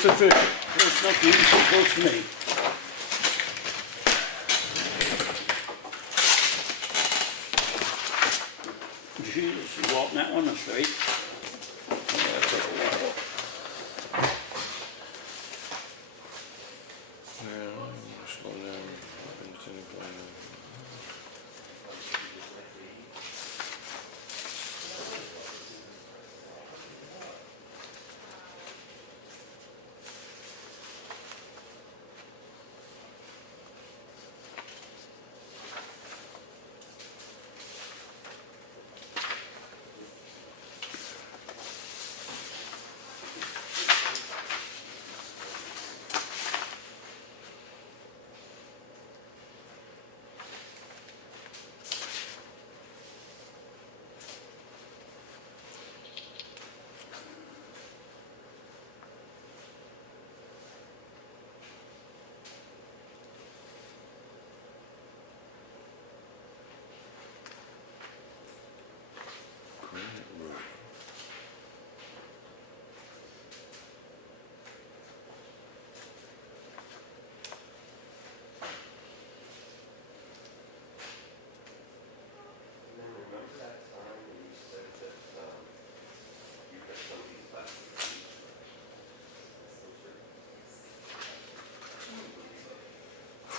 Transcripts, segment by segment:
It's official. There's nothing close to me. Jesus, you walking that one straight? Yeah, that took a while. Yeah, slow down. Continue playing.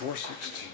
$4.16.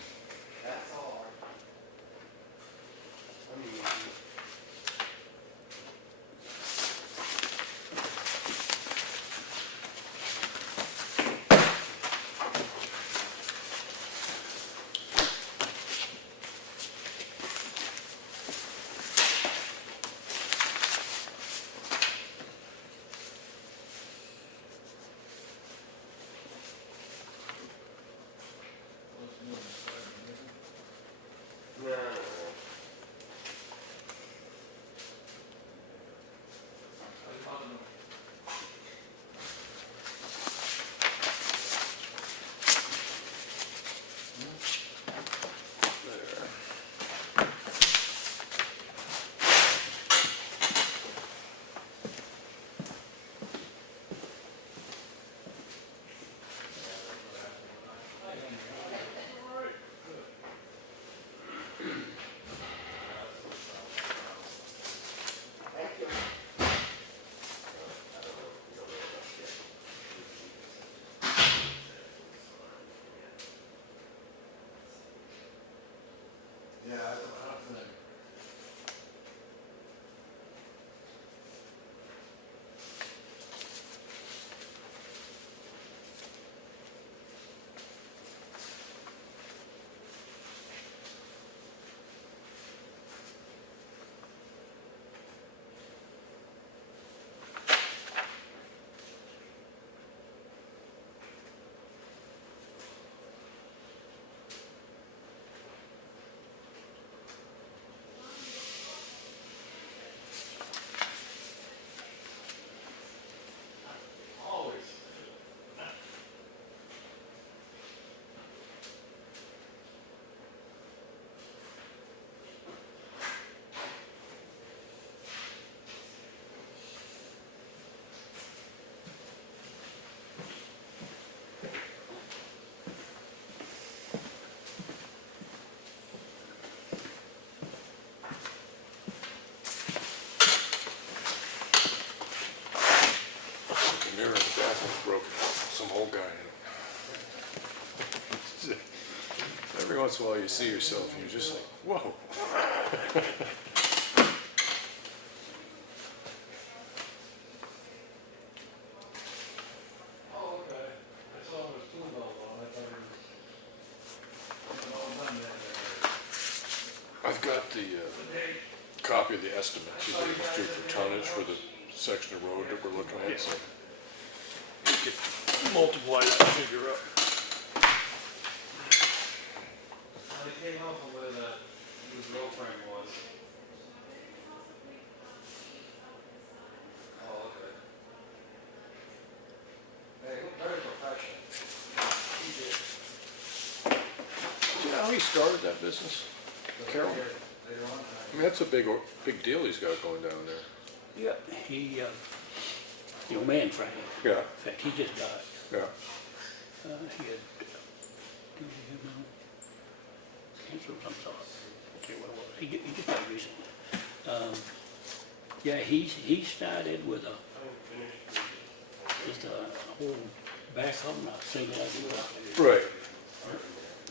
Mirror in the bathroom broke. Some old guy in it. Every once in a while you see yourself and you're just like, whoa. Oh, okay. I saw it was tool belt on. I thought it was all done there. I've got the copy of the estimates you gave us for tonnage for the section of road that we're looking at. So you could multiply that figure up. They came up from where the road frame was. Oh, okay. They look very professional. He did. Do you know how he started that business? Carol? Later on. I mean, that's a big deal he's got going down there. Yeah, he, the old man, Frank. Yeah. In fact, he just died. Yeah. He had, cancer of some sort. Okay, what it was. He just died recently. Yeah, he started with just a whole backhoe, not single idea. Right.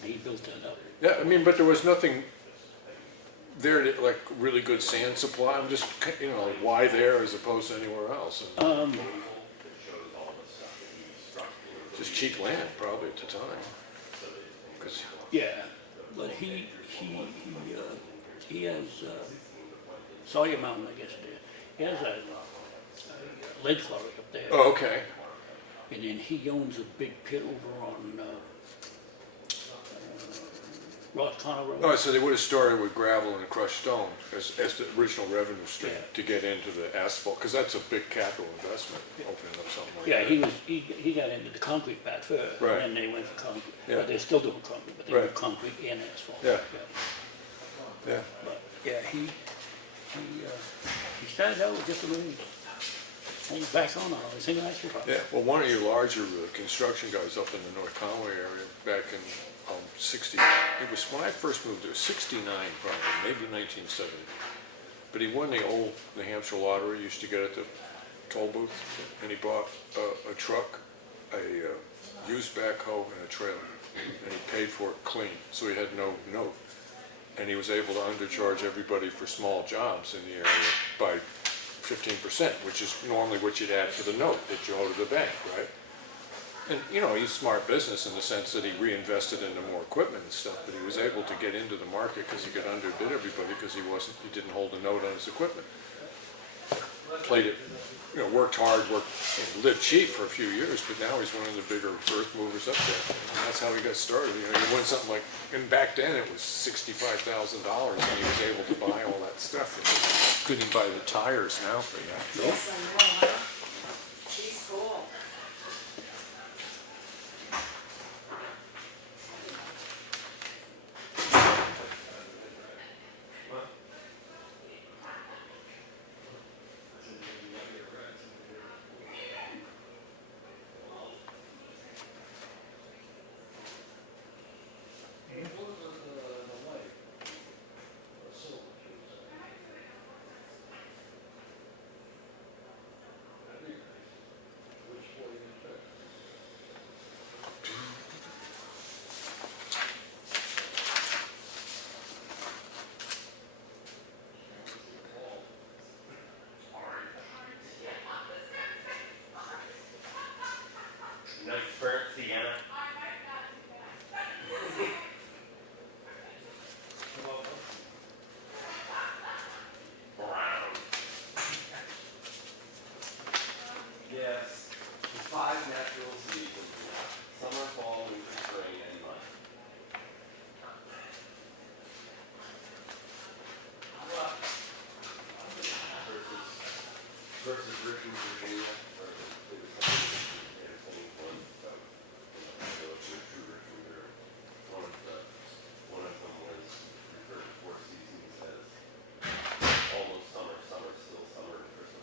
He built that up. Yeah, I mean, but there was nothing there, like really good sand supply. I'm just, you know, why there as opposed to anywhere else? And just cheap land probably at the time. 'Cause Yeah, but he has, Sawyer Mountain, I guess it is. He has a lead quarry up there. oh, okay. And then he owns a big pit over on, Ross Corner Road. Oh, so they would have started with gravel and crushed stone as the original revenue stream Yeah. to get into the asphalt, because that's a big capital investment, opening up something like Yeah, that. he got into the concrete part first, Right. and then they went for concrete. Yeah. But they're still doing concrete, but they do Right. concrete and asphalt. Yeah. Yeah. But, yeah, he started out with just a little, back on a single axle truck. Yeah, well, one of your larger construction guys up in the North Conway area back in 60, it was when I first moved there, 69 probably, maybe 1970. But he won the old New Hampshire lottery, used to get at the toll booth, and he bought a truck, a used backhoe, and a trailer. And he paid for it clean, so he had no note. And he was able to undercharge everybody for small jobs in the area by 15%, which is normally what you'd add for the note that you owe to the bank, right? And, you know, he's smart business in the sense that he reinvested into more equipment and stuff, but he was able to get into the market because he could underbid everybody because he didn't hold a note on his equipment. Played it, you know, worked hard, lived cheap for a few years, but now he's one of the bigger earth movers up there. And that's how he got started. You know, he won something like, and back then it was $65,000 and he was able to buy all that stuff. And he couldn't buy the tires now for that. Yes, I know, huh? She's cool. Nice burnt sienna. Brown. Yes, the 5 natural seasons: summer, fall, winter, spring, and mud. Versus Richmond, Virginia, or it was something entertaining one about, you know, true Richmond there. One of them was referred to 4 seasons as almost summer, summer, still summer, and Christmas.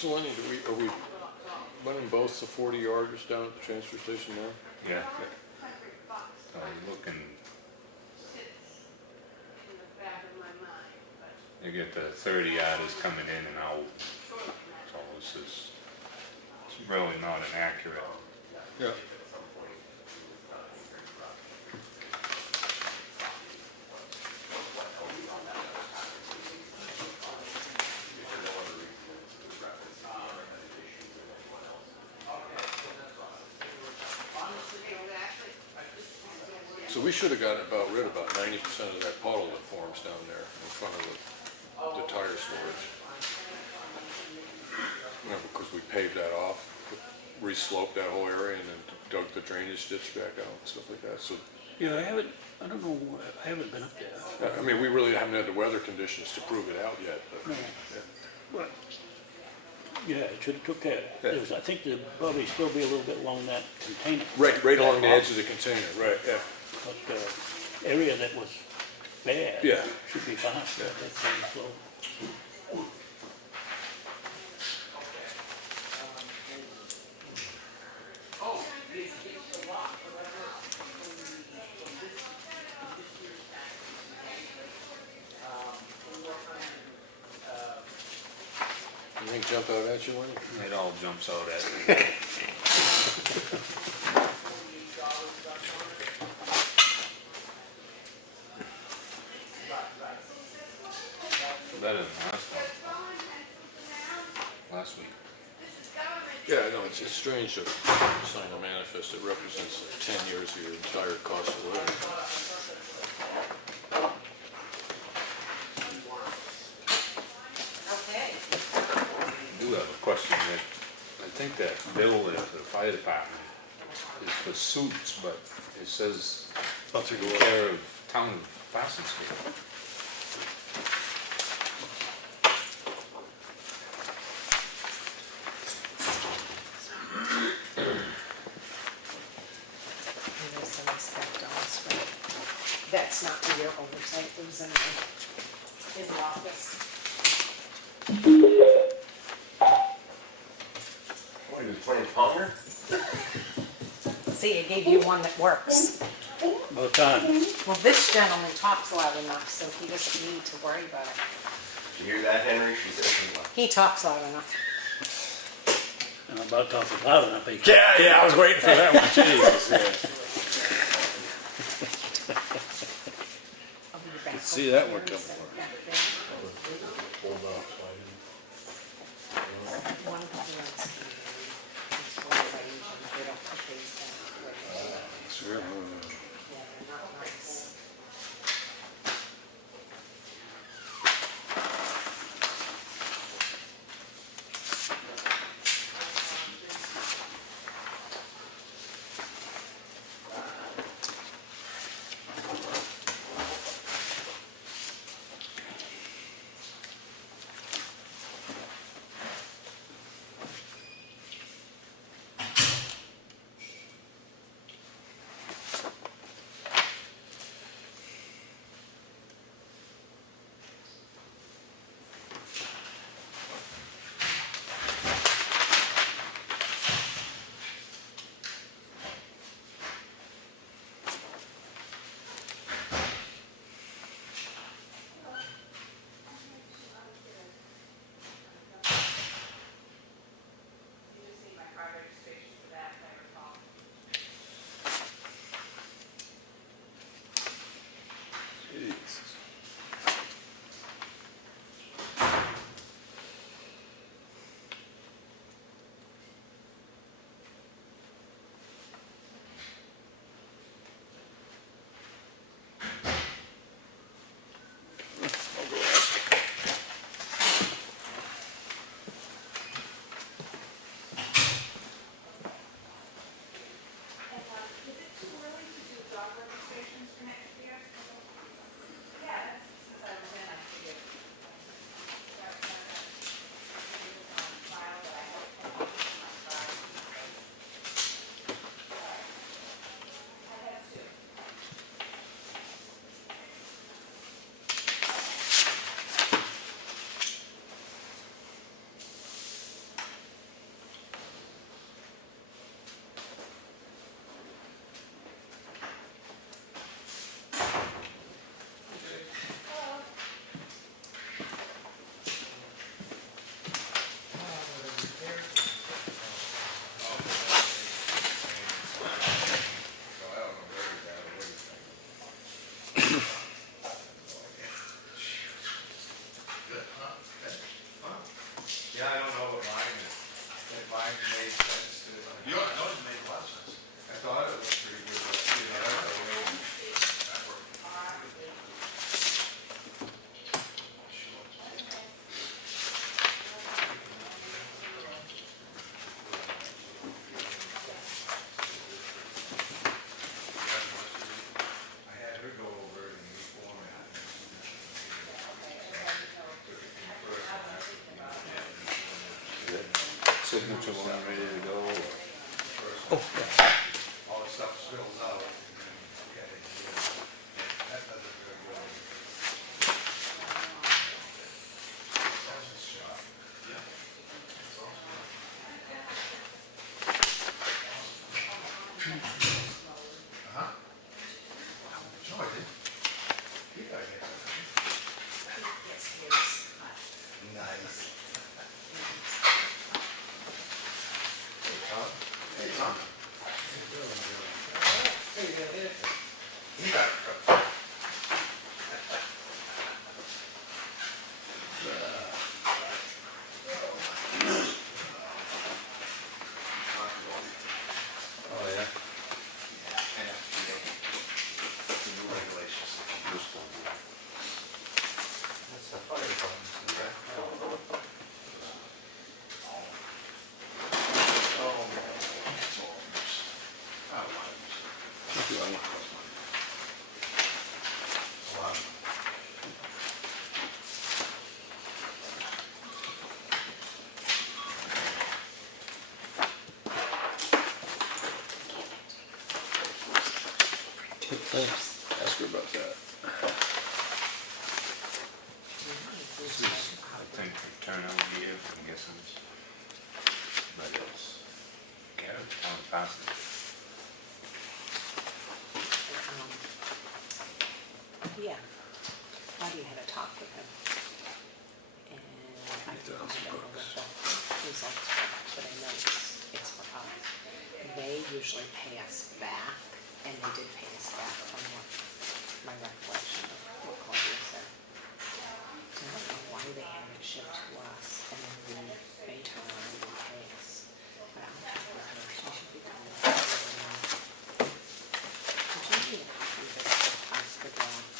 So Lenny, are we running both the 40 yarders down at the transfer station now? Yeah. So I'm looking, you get the 30 yarders coming in and out. So this is, it's really not an accurate. Yeah. So we should have got about 90% of that puddle that forms down there in front of the tire storage. You know, because we paved that off, re-sloped that whole area and then dug the drainage ditch back out and stuff like that. So, Yeah, I don't know, I haven't been up there. I mean, we really haven't had the weather conditions to prove it out yet, but. No. Yeah. But, yeah, it should have took care. Yeah. I think there'd probably still be a little bit along that container. Right along the edge of the container, right, yeah. But, area that was bad. Yeah. Should be fine. Yeah. That's pretty slow. Anything jump out at you, Lenny? It all jumps out at me. Better than last week. Yeah, I know, it's strange to sign a manifest that represents 10 years of your entire cost of living. Okay. I do have a question that, I think that bill is for the fire department is for suits, but it says take care of town of Parsonsville. There's some respect on this one. That's not for your oversight, it was in the office. What, he was playing Ponger? See, I gave you one that works. About time. Well, this gentleman talks loud enough, so he doesn't need to worry about it. Did you hear that, Henry? She said she He talks loud enough. And I'm about talking loud enough. Yeah, I was waiting for that one, Jesus, I'll be back. see that one coming. One of the ones is what I usually, they don't put these down. Sure. Yeah, they're not nice. signature line ready to go, or? All the stuff spills out. Okay, that doesn't really go in. That's a shot. Uh-huh. No, I didn't. You gotta get that. Nice. Hey, Tom. Hey, Tom. You got it. Oh, yeah. The new regulations. That's the fire department, okay? Oh, it's all loose. A lot of loose. A lot of them. Ask her about that. This is, I think, for turnout gear, I'm guessing. But it's Garrett's on passing. Yeah, Claudia had a talk with him. And I don't know what the results were, but I know it's for us. They usually pay us back, and they did pay us back from what my recollection of what Claudia said. So I don't know why they haven't shipped to us, and then they turn around and pay us. But I'll talk with her, she should be coming. Did you need a copy of this off the draft?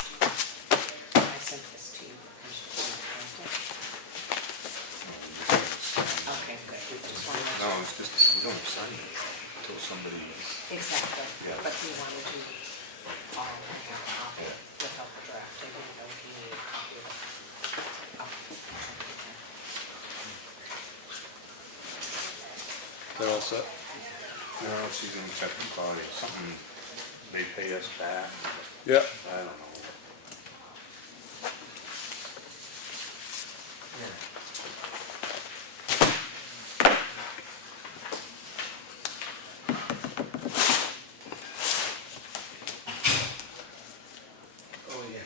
I sent this to you, and she didn't print it. Okay, good, we just wanted to. No, it's just, we don't sign it until somebody, Exactly, Yeah. but he wanted you all to have a copy without the draft, I didn't know he needed a copy of it. They're all set? no, she's gonna check with Claudia, something, they pay us back, Yeah. I don't know. Oh, yeah.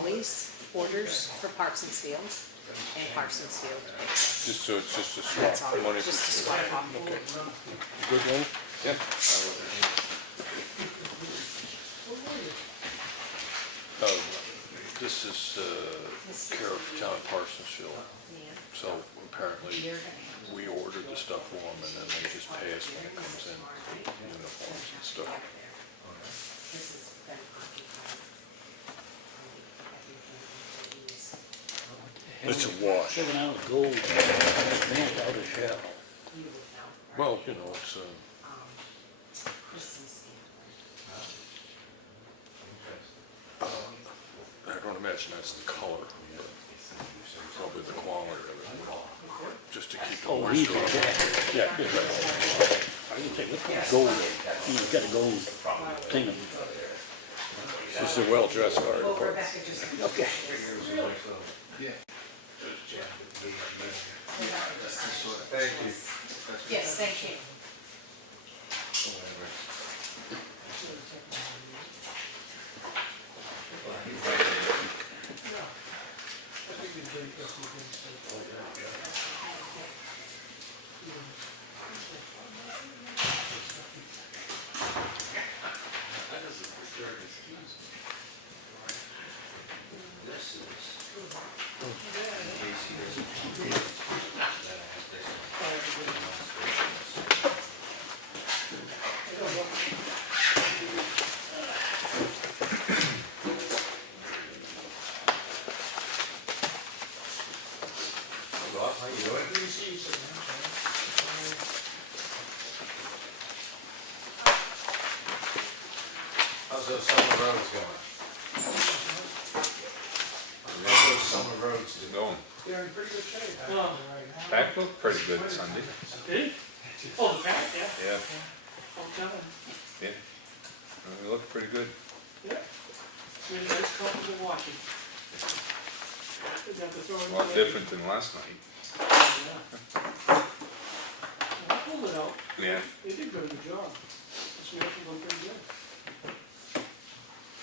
always orders for Parsons Field, and Parsons Field pays us. Just so it's just a That's swap, all, money just to for, swap off. good one? Yeah. This is, care of town of Parsonsville, Yeah. so apparently we ordered the stuff for them and then they just pay us when it comes in, uniforms and stuff. This has been occupied. It's a wash. 7 ounce gold, man, out of shell. Well, you know, it's, I don't imagine that's the color, but probably the quality of it, just to keep the Oh, he's a moisture. jack. Yeah, yeah, right. I can say, look at gold, he's got a gold thing. This is a well-dressed fire department. Okay. Thank you. Yes, thank you. How's those summer roads going? How's those summer roads doing? Going. They're in pretty good shape, actually, right now. Back looked pretty good Sunday. Did? Oh, the back, yeah. Yeah, I'm telling you. yeah. It looked pretty good. Yeah. It's been nice, comfortable watching. Didn't have to throw it A lot away. different than last night. Yeah. I pulled it out. Yeah. They did a good job. This one looked pretty good.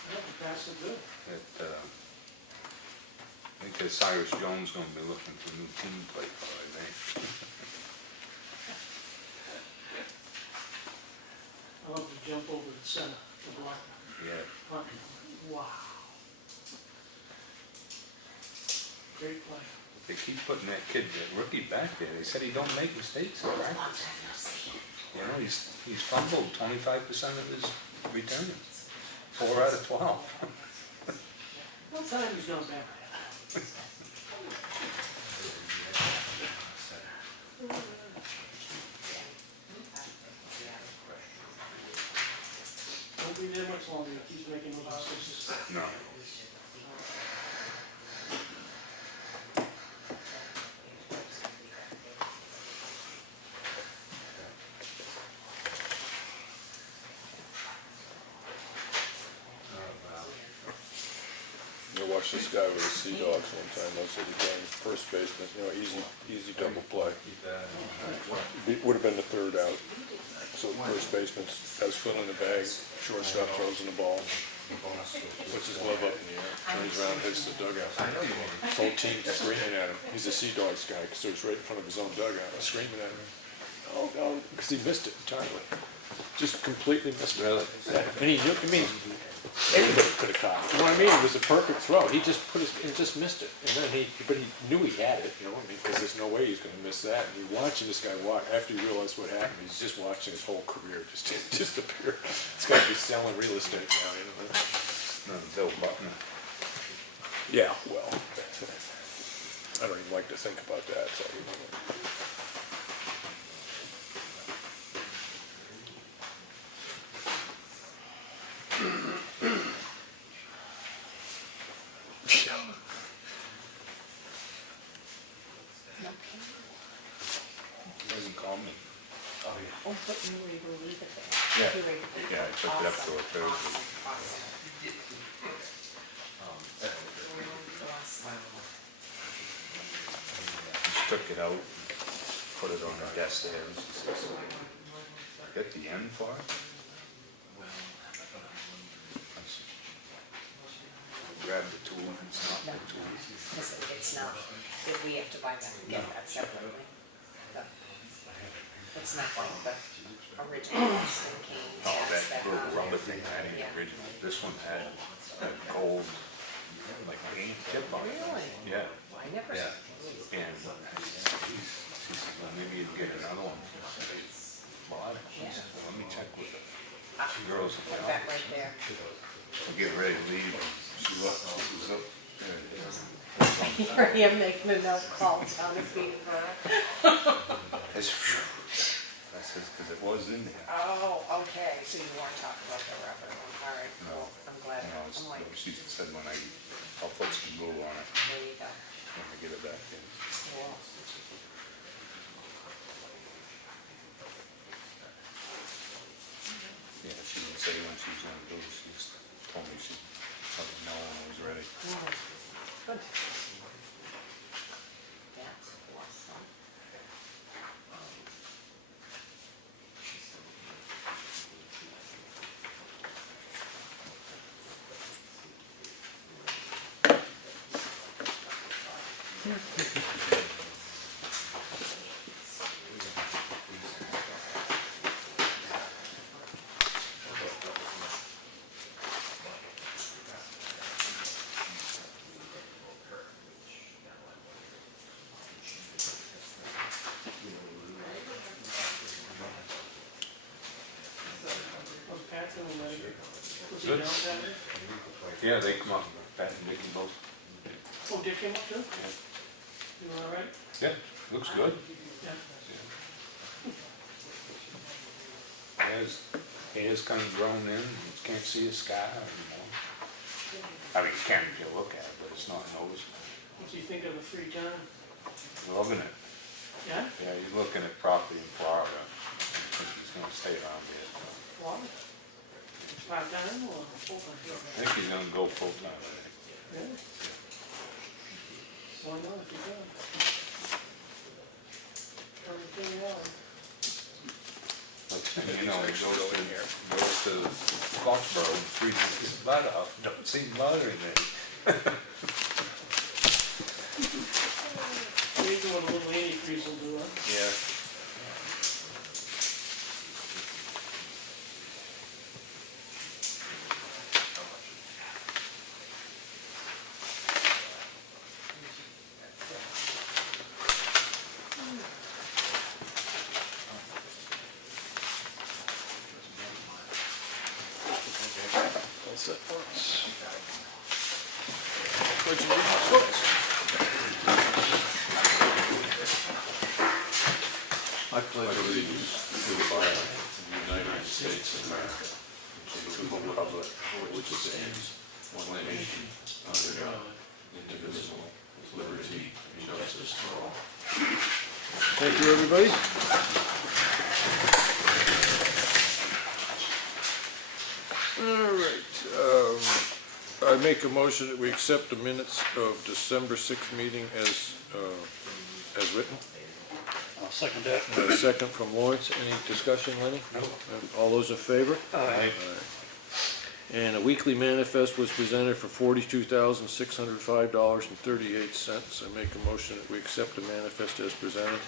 Yeah, the pass it good. I think that Cyrus Jones gonna be looking for a new team plate, I think. I love to jump over the center, the block. Yeah. Wow. Great play. They keep putting that kid, that rookie back there. They said he don't make mistakes in practice. You know, he's fumbled 25% of his returns. 4 out of 12. One time he's not bad. Won't be there much longer, he keeps making those mistakes. No. I watched this guy with the Sea Dogs one time, I said he's playing first baseman, you know, easy double play. Would have been the third out. So first baseman, has Phil in the bag, shortstop throws in the ball, puts his glove up in the air, turns around, hits the dugout. His whole team's screaming at him. He's a Sea Dogs guy, because he was right in front of his own dugout, screaming at him. Oh, no, because he missed it entirely. Just completely missed it. Really? And he knew, I mean, anybody could have caught it, you know what I mean? It was a perfect throw, he just just missed it. And then but he knew he had it, you know what I mean? Because there's no way he's gonna miss that. And you're watching this guy walk, after you realize what happened, he's just watching his whole career just disappear. This guy be selling real estate now, you know? No, Bill Button. Yeah, well, I don't even like to think about that, so. Doesn't call me. Oh, but you were able to leave it there. Yeah. You were able to- Yeah, I took it up to a Awesome, Thursday. awesome, awesome. She took it out, and put it on the desk there, and she says, "Get the end for it?" I grabbed the tool and No, because it's not, that we have to buy that, get that separately. So, it's not like the original Western King Oh, cats that that little are rubber there. thing had any Yeah. original. This one had a gold, like paint tip on it. Really? Yeah, I never. yeah. And she said, well, maybe you'd get another one for bought it. She said, well, let me check with the girls at the Put that office. right there. We're getting ready to leave. She looked, she was up there. Here I am making a note call down to Peterborough. I said, because it was in there. Oh, okay, so you weren't talking about the rubber one, all right, cool, I'm glad, No, I'm like, she said when I'll put some glue on it there you go. when I get it back in. Cool. Yeah, she didn't say when she was gonna do it, she just told me she'd let me know when it was ready. Good. That's awesome. Was Pat in the letter? Was he Good. down there? Yeah, they come up, Pat and Dick and both. Oh, Dick came up too? You all right? Yeah, looks good. Yeah. Hair's kind of grown in, you can't see his scar anymore. I mean, you can if you look at it, but it's not noticeable. What's he think of the free time? Loving it. Yeah? Yeah, he's looking at property in Florida. I think he's gonna stay around here. What? Part-time or full-time? I think he's gonna go full time, I think. Yeah? Why not, if you can? Everything else. But, you know, he goes to Foxborough and freezes his butt off, don't seem bothering me. Anything with a little antifreeze will do, huh? Yeah. I pledge allegiance to the flag of the United States of America, and to the republic for which it stands, one nation, under God, indivisible, with liberty and justice for all. Thank you, everybody. All right, I make a motion that we accept the minutes of December 6th meeting as written. I'll second that. A second from Lawrence. Any discussion, Lenny? No. All those in favor? Aye. And a weekly manifest was presented for $42,605.38. I make a motion that we accept the manifest as presented.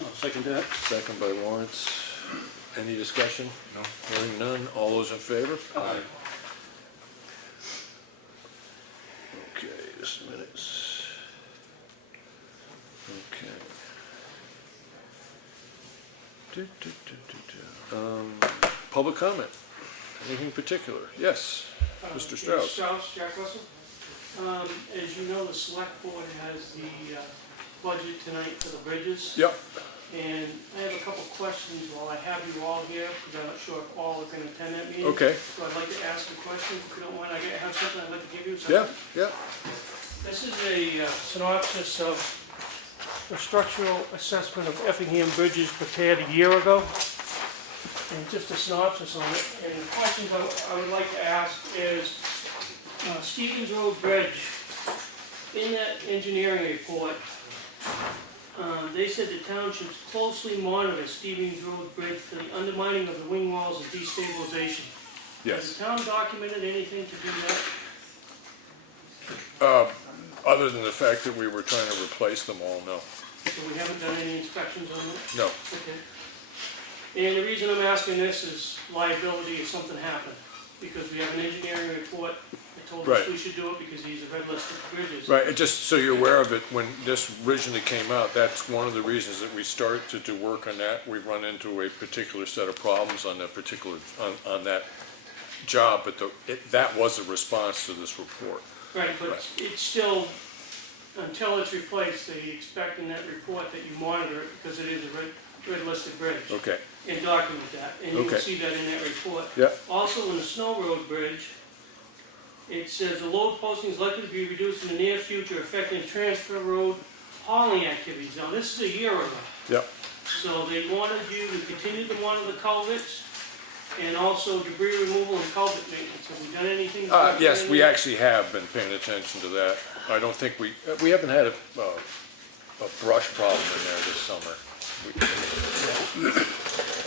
I'll second that. Second by Lawrence. Any discussion? No. Hearing none. All those in favor? Aye. Okay, just minutes. Okay. Public comment. Anything particular? Yes, Mr. Strauss. Jack Russell. As you know, the select board has the budget tonight for the bridges. Yep. And I have a couple questions while I have you all here, because I'm not sure if all are going to attend that meeting. Okay. So I'd like to ask a question, if you don't mind. I have something I'd like to give you. Yeah, yeah. This is a synopsis of the structural assessment of Effingham bridges prepared a year ago. And just a synopsis on it. And the questions I would like to ask is, Stevens Road Bridge, in that engineering report, they said the town should closely monitor Stevens Road Bridge for the undermining of the wing walls and destabilization. Has Yes. the town documented anything to do that? Other than the fact that we were trying to replace them all, no. So we haven't done any inspections on them? No. Okay. And the reason I'm asking this is liability if something happened, because we have an engineering report that told us Right. we should do it because these are red listed bridges. Right, and just so you're aware of it, when this originally came out, that's one of the reasons that we started to do work on that. We run into a particular set of problems on that particular, on that job, but that was a response to this report. Right, but Right. it's still, until it's replaced, they expect in that report that you monitor it because it is a red listed bridge. Okay, And document that, and you will Okay. see that in that report. yeah, Also, in the Snow Road Bridge, it says the load posting is likely to be reduced in the near future affecting transfer road hauling activities. Now, this is a year ago, yeah. so they wanted you to continue to monitor the culverts and also debris removal and culvert maintenance. Have we done anything? Yes, we actually have been paying attention to that. I don't think we haven't had a brush problem in there this summer.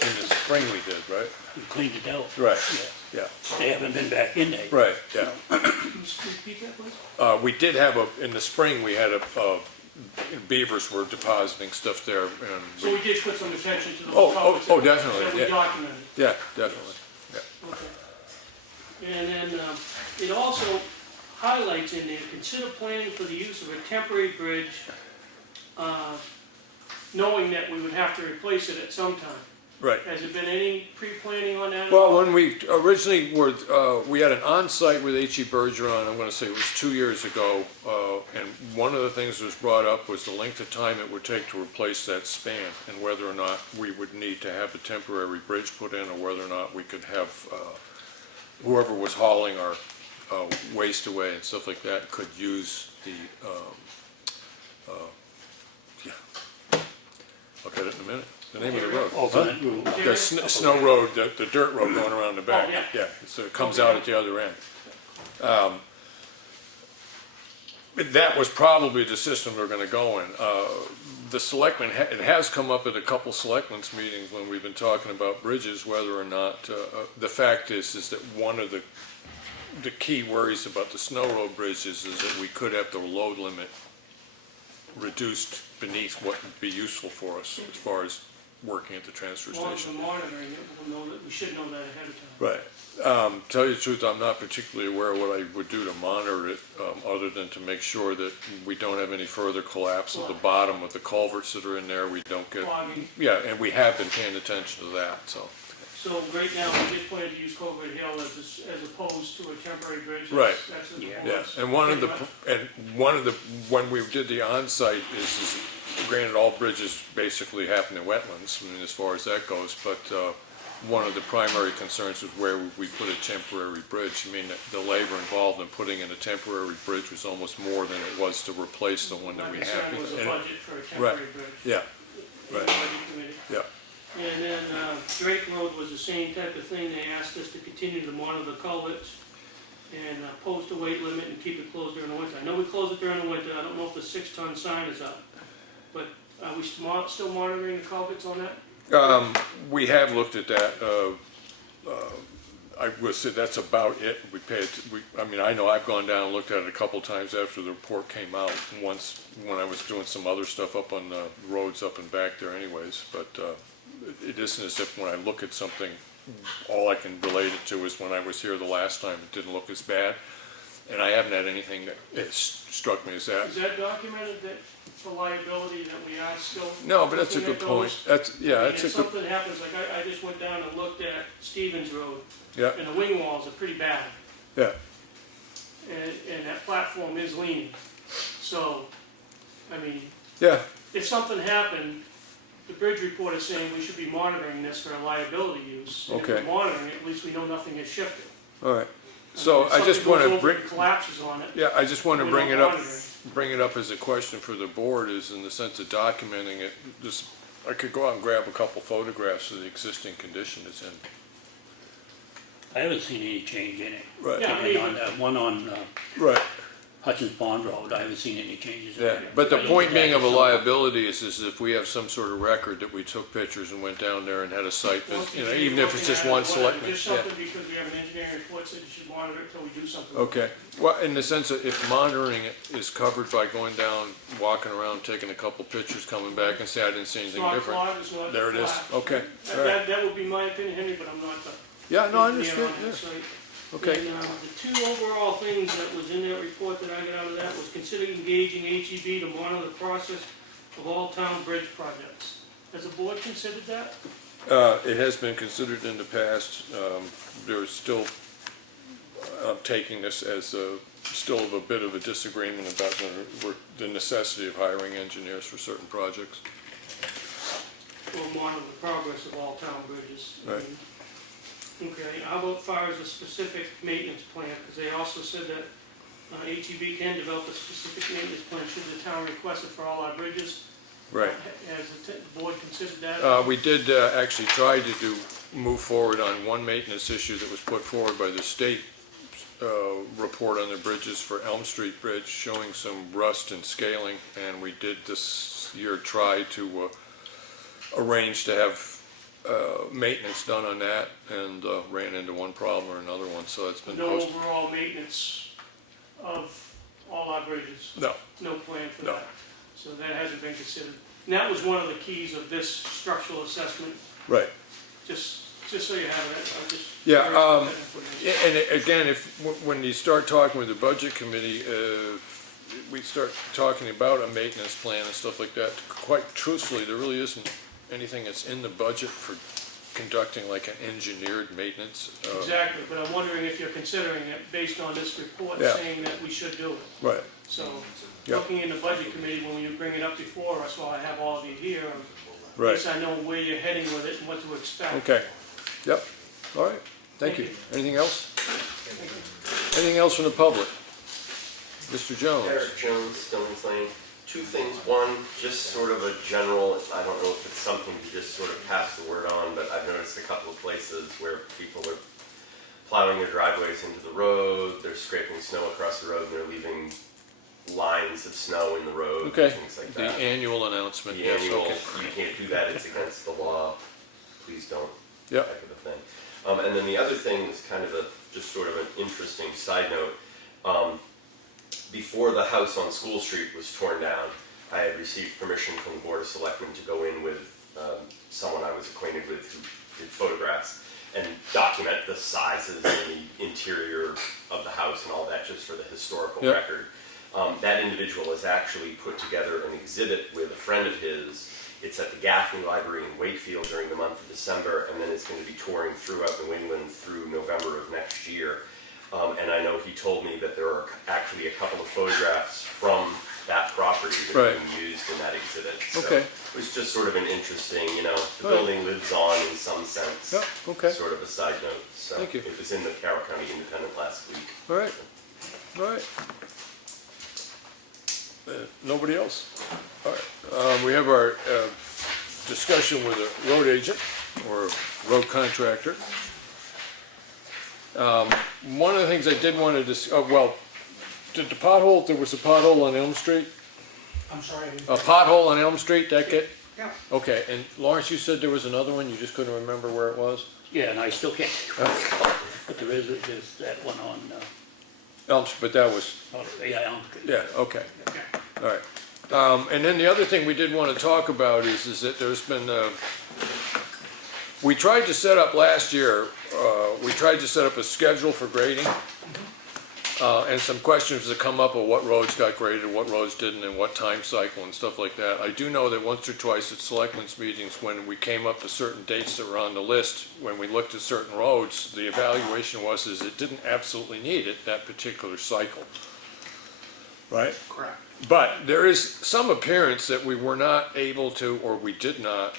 In the spring we did, right? We cleaned it out. Right, yeah, They haven't been back in there. right, yeah. Can you repeat that, please? We did have in the spring, we had beavers were depositing stuff there, and So we did put some attention to those Oh, culverts. oh, definitely, That we yeah. documented. yeah, definitely, yeah. Okay. And then it also highlights in there, consider planning for the use of a temporary bridge, knowing that we would have to replace it at some time. Right. Has there been any pre-planning on that? Well, when we originally were, we had an on-site with H.E. Bergeron, I'm gonna say it was 2 years ago, and one of the things that was brought up was the length of time it would take to replace that span, and whether or not we would need to have a temporary bridge put in, or whether or not we could have, whoever was hauling our waste away and stuff like that could use the, yeah. I'll get it in a minute. The name of the road. Alternate route. The snow road, the dirt road going around the back. Oh, yeah. Yeah, so it comes out at the other end. That was probably the system we're gonna go in. The selectmen, it has come up at a couple selectmen's meetings when we've been talking about bridges, whether or not, the fact is that one of the key worries about the snow road bridges is that we could have the load limit reduced beneath what would be useful for us as far as working at the transfer As long as station. we're monitoring it, we'll know that, we should know that ahead of time. Right. Tell you the truth, I'm not particularly aware of what I would do to monitor it, other than to make sure that we don't have any further collapse at the bottom of the culverts that are in there. We don't get, Clogging. yeah, and we have been paying attention to that, so. So right now, we just plan to use Covert Hill as opposed to a temporary bridge. Right. That's what Yeah. it Yeah, was. and one of the, Pretty much. when we did the on-site is granted, all bridges basically happen in wetlands, I mean, as far as that goes, but, one of the primary concerns was where we put a temporary bridge. I mean, the labor involved in putting in a temporary bridge was almost more than it was to replace the one that we My have. concern was a And it- budget for a temporary bridge. Yeah, in the right. budget committee. yeah, And then Drake Road was the same type of thing. They asked us to continue to monitor the culverts and post a weight limit and keep it closed during the winter. I know we close it during the winter. I don't know if the 6-ton sign is up. But are we still monitoring the culverts on that? we have looked at that, I would say that's about it. We paid, I mean, I know I've gone down and looked at it a couple times after the report came out, once when I was doing some other stuff up on the roads up and back there anyways, but, it isn't as if when I look at something, all I can relate it to is when I was here the last time, it didn't look as bad. And I haven't had anything that struck me as that. Is that documented, that the liability that we are still? No, but that's a looking good at point. those? That's, yeah, And that's a if good, something happens, like I just went down and looked at Stevens Road, yeah, and the wing walls are pretty bad, yeah, and that platform is leaning. So, I mean, yeah, if something happened, the bridge report is saying we should be monitoring this for liability use. And if Okay. we're monitoring it, at least we know nothing has shifted. all right. So If I just something want goes to over bring, and collapses on it. yeah, I just want to we're bring not it up, monitoring. as a question for the board, is in the sense of documenting it. Just, I could go out and grab a couple photographs of the existing condition it's in. I haven't seen any change in it. Right. Yeah. And on that one on Right. Hutchins Pond Road, I haven't seen any changes. in Yeah, it. but the I looked point at being that of a this summer. liability is if we have some sort of record that we took pictures and went down there and had a site visit, you know, even if it's just one selectman, Just yeah. something because we have an engineering report that you should monitor it till we do something. Okay, well, in the sense that if monitoring it is covered by going down, walking around, taking a couple pictures, coming back and say, I didn't see It's anything not different. flawed, it's not There it is, collapsed. okay, That, all right. that would be my opinion, Henry, but I'm not the Yeah, no, I engineer understand, on that yeah, site. okay. And, the two overall things that was in that report that I got out of that was consider engaging HEB to monitor the process of all town bridge projects. Has the board considered that? It has been considered in the past, there's still, I'm taking this as still a bit of a disagreement about the necessity of hiring engineers for certain projects. Or monitor the progress of all town bridges? Right. Okay, how about far as a specific maintenance plan? Because they also said that HEB can develop a specific maintenance plan should the town request it for all our bridges. Right. Has the board considered that? We did actually try to move forward on one maintenance issue that was put forward by the state report on the bridges for Elm Street Bridge showing some rust and scaling, and we did this year try to arrange to have maintenance done on that, and ran into one problem or another one, so it's been No posted. overall maintenance of all our bridges? No, No plan for No. that? So that hasn't been considered. And that was one of the keys of this structural assessment, right. just so you have it, I'm just. Yeah, curious about that information. Yeah, and again, when you start talking with the budget committee, we start talking about a maintenance plan and stuff like that, quite truthfully, there really isn't anything that's in the budget for conducting like an engineered maintenance. Exactly, but I'm wondering if you're considering it based on this report Yeah. saying that we should do it. Right, So, Yeah. looking in the budget committee, when you bring it up before us, while I have all of you here, at right, least I know where you're heading with it and what to expect. okay, yep, all right, thank you. Anything else? Anything else from the public? Mr. Jones? Eric Jones, Stone's Lane. Two things. One, just sort of a general, I don't know if it's something to just sort of pass the word on, but I've noticed a couple of places where people are plowing their driveways into the road, they're scraping snow across the road, and they're leaving lines of snow in the road, Okay, and things like the that. annual announcement, The yes, annual, okay. you can't do that, it's against the law, please don't, Yep. type of a thing. And then the other thing is kind of just sort of an interesting side note. Before the house on School Street was torn down, I had received permission from the Board of Selectmen to go in with someone I was acquainted with who did photographs and document the sizes and the interior of the house and all that, just for the historical Yep. record. That individual has actually put together an exhibit with a friend of his. It's at the Gaffney Library in Wakefield during the month of December, and then it's going to be touring throughout New England through November of next year. And I know he told me that there are actually a couple of photographs from that property that Right. are being used in that exhibit. So Okay. it was just sort of an interesting, the Right. building lives on in some sense. Yep, okay, Sort of a side note. So Thank you. it was in the Carroll County Independent last week. all right, all right. Nobody else? All right, we have our discussion with a road agent or a road contractor. One of the things I did want to did the pothole, there was a pothole on Elm Street? I'm sorry. A pothole on Elm Street, that get? Yeah. Okay, and Lawrence, you said there was another one, you just couldn't remember where it was? Yeah, and I still can't. But there's that one on, Elm, but that was, yeah, Elm Street. yeah, okay, all right. And then the other thing we did want to talk about is that there's been, we tried to set up last year, we tried to set up a schedule for grading. And some questions that come up of what roads got graded, what roads didn't, and what time cycle and stuff like that. I do know that once or twice at selectmen's meetings, when we came up to certain dates that were on the list, when we looked at certain roads, the evaluation was it didn't absolutely need it that particular cycle. Right? Correct. But there is some appearance that we were not able to, or we did not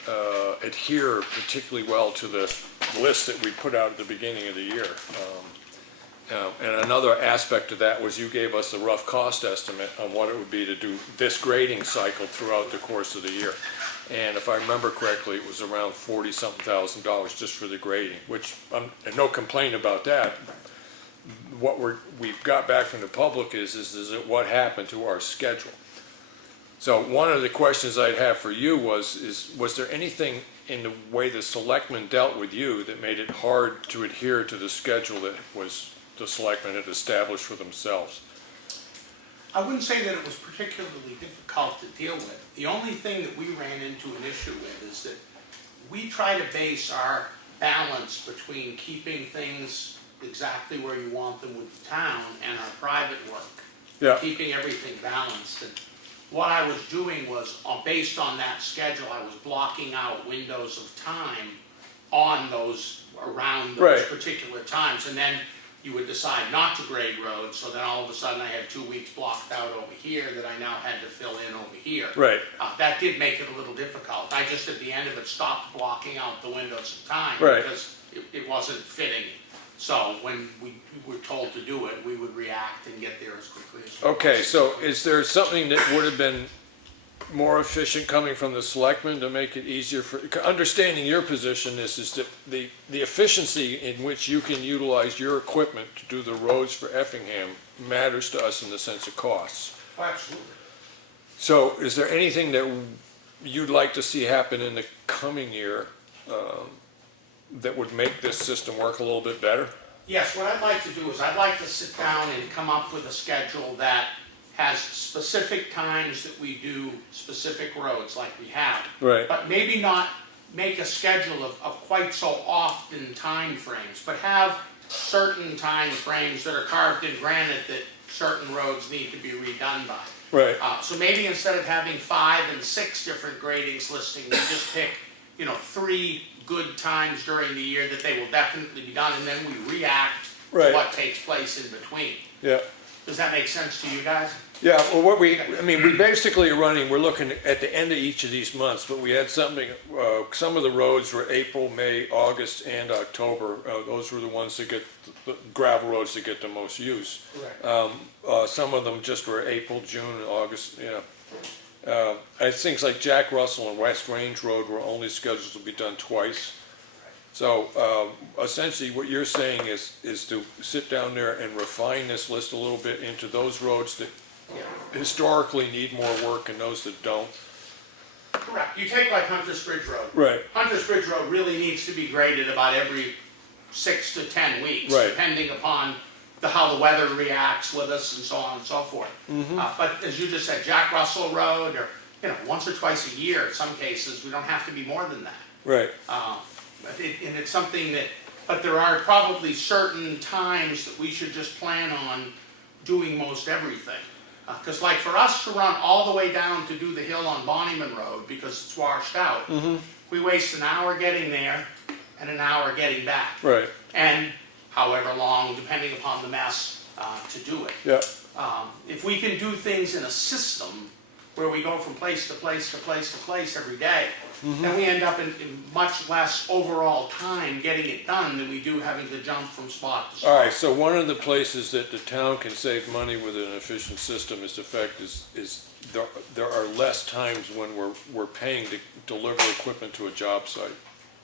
adhere particularly well to the list that we put out at the beginning of the year. And another aspect of that was you gave us a rough cost estimate on what it would be to do this grading cycle throughout the course of the year. And if I remember correctly, it was around $40-something thousand just for the grading, which, and no complaint about that. what we've got back from the public is it what happened to our schedule? So one of the questions I'd have for you was there anything in the way the selectmen dealt with you that made it hard to adhere to the schedule that was the selectmen had established for themselves? I wouldn't say that it was particularly difficult to deal with. The only thing that we ran into an issue with is that we try to base our balance between keeping things exactly where you want them with the town and our private work. Yeah. Keeping everything balanced. And what I was doing was, based on that schedule, I was blocking out windows of time on those, around those Right. particular times. And then you would decide not to grade roads, so then all of a sudden I had 2 weeks blocked out over here that I now had to fill in over here. Right. That did make it a little difficult. I just, at the end of it, stopped blocking out the windows of time. Right. Because it wasn't fitting. So when we were told to do it, we would react and get there as quickly as possible. Okay, so is there something that would have been more efficient coming from the selectmen to make it easier for, understanding your position is that the efficiency in which you can utilize your equipment to do the roads for Effingham matters to us in the sense of costs. Oh, absolutely. So is there anything that you'd like to see happen in the coming year that would make this system work a little bit better? Yes, what I'd like to do is I'd like to sit down and come up with a schedule that has specific times that we do specific roads like we have. Right. But maybe not make a schedule of quite so often time frames, but have certain time frames that are carved in granite that certain roads need to be redone by. Right. So maybe instead of having 5 and 6 different gradings listing, we just pick, 3 good times during the year that they will definitely be done, and then we react to Right. what takes place in between. Yeah. Does that make sense to you guys? Yeah, well, we basically are we're looking at the end of each of these months, but we had something, some of the roads were April, May, August, and October. Those were the ones that get, the gravel roads that get the most use. Correct. Some of them just were April, June, August, things like Jack Russell and West Range Road were only scheduled to be done twice. So essentially what you're saying is to sit down there and refine this list a little bit into those roads that historically need more work and those that don't. Correct. You take like Hunter's Bridge Road. Right. Hunter's Bridge Road really needs to be graded about every 6 to 10 weeks, Right. depending upon how the weather reacts with us and so on and so forth. But as you just said, Jack Russell Road, or once or twice a year in some cases, we don't have to be more than that. Right. And it's something that, but there are probably certain times that we should just plan on doing most everything. Because like for us to run all the way down to do the hill on Bonnyman Road because it's washed out, we waste an hour getting there and an hour getting back. Right. And however long, depending upon the mess, to do it. Yeah. If we can do things in a system where we go from place to place to place to place every day, then we end up in much less overall time getting it done than we do having to jump from spot to spot. All right, so one of the places that the town can save money with an efficient system is there are less times when we're paying to deliver equipment to a job site.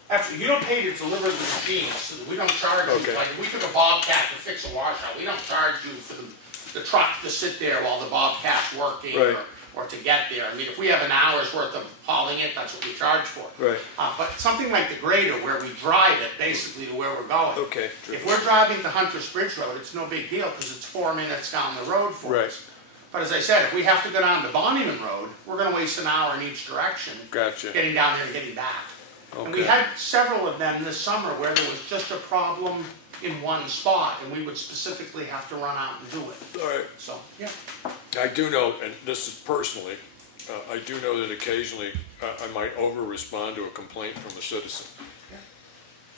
Absolutely, you don't pay to deliver the machines, we don't charge you, Okay. like if we took a Bobcat to fix a washout, we don't charge you for the truck to sit there while the Bobcat's working Right. or to get there. I mean, if we have an hour's worth of hauling it, that's what we charge for. Right. But something like the grader where we drive it basically to where we're going. Okay. If we're driving to Hunter's Bridge Road, it's no big deal because it's 4 minutes down the road for Right. us. But as I said, if we have to go down to Bonnyman Road, we're gonna waste an hour in each direction. Gotcha. Getting down there and getting back. And we Okay. had several of them this summer where there was just a problem in one spot and we would specifically have to run out and do it. All right. So, yeah. I do know, and this is personally, I do know that occasionally I might over-respond to a complaint from a citizen. Yeah.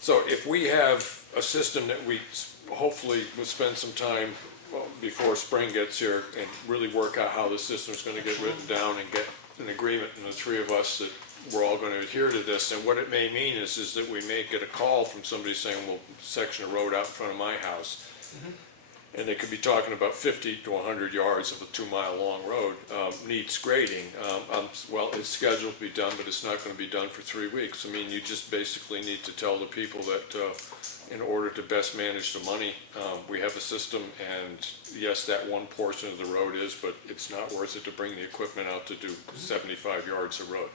So if we have a system that we hopefully will spend some time before spring gets here and really work out how the system's gonna get written down and get an agreement in the three of us that we're all gonna adhere to this, and what it may mean is that we may get a call from somebody saying, well, section of road out in front of my house. and they could be talking about 50 to 100 yards of a 2-mile-long road, needs grading. Well, it's scheduled to be done, but it's not gonna be done for 3 weeks. I mean, you just basically need to tell the people that, in order to best manage the money, we have a system, and yes, that one portion of the road is, but it's not worth it to bring the equipment out to do 75 yards of road.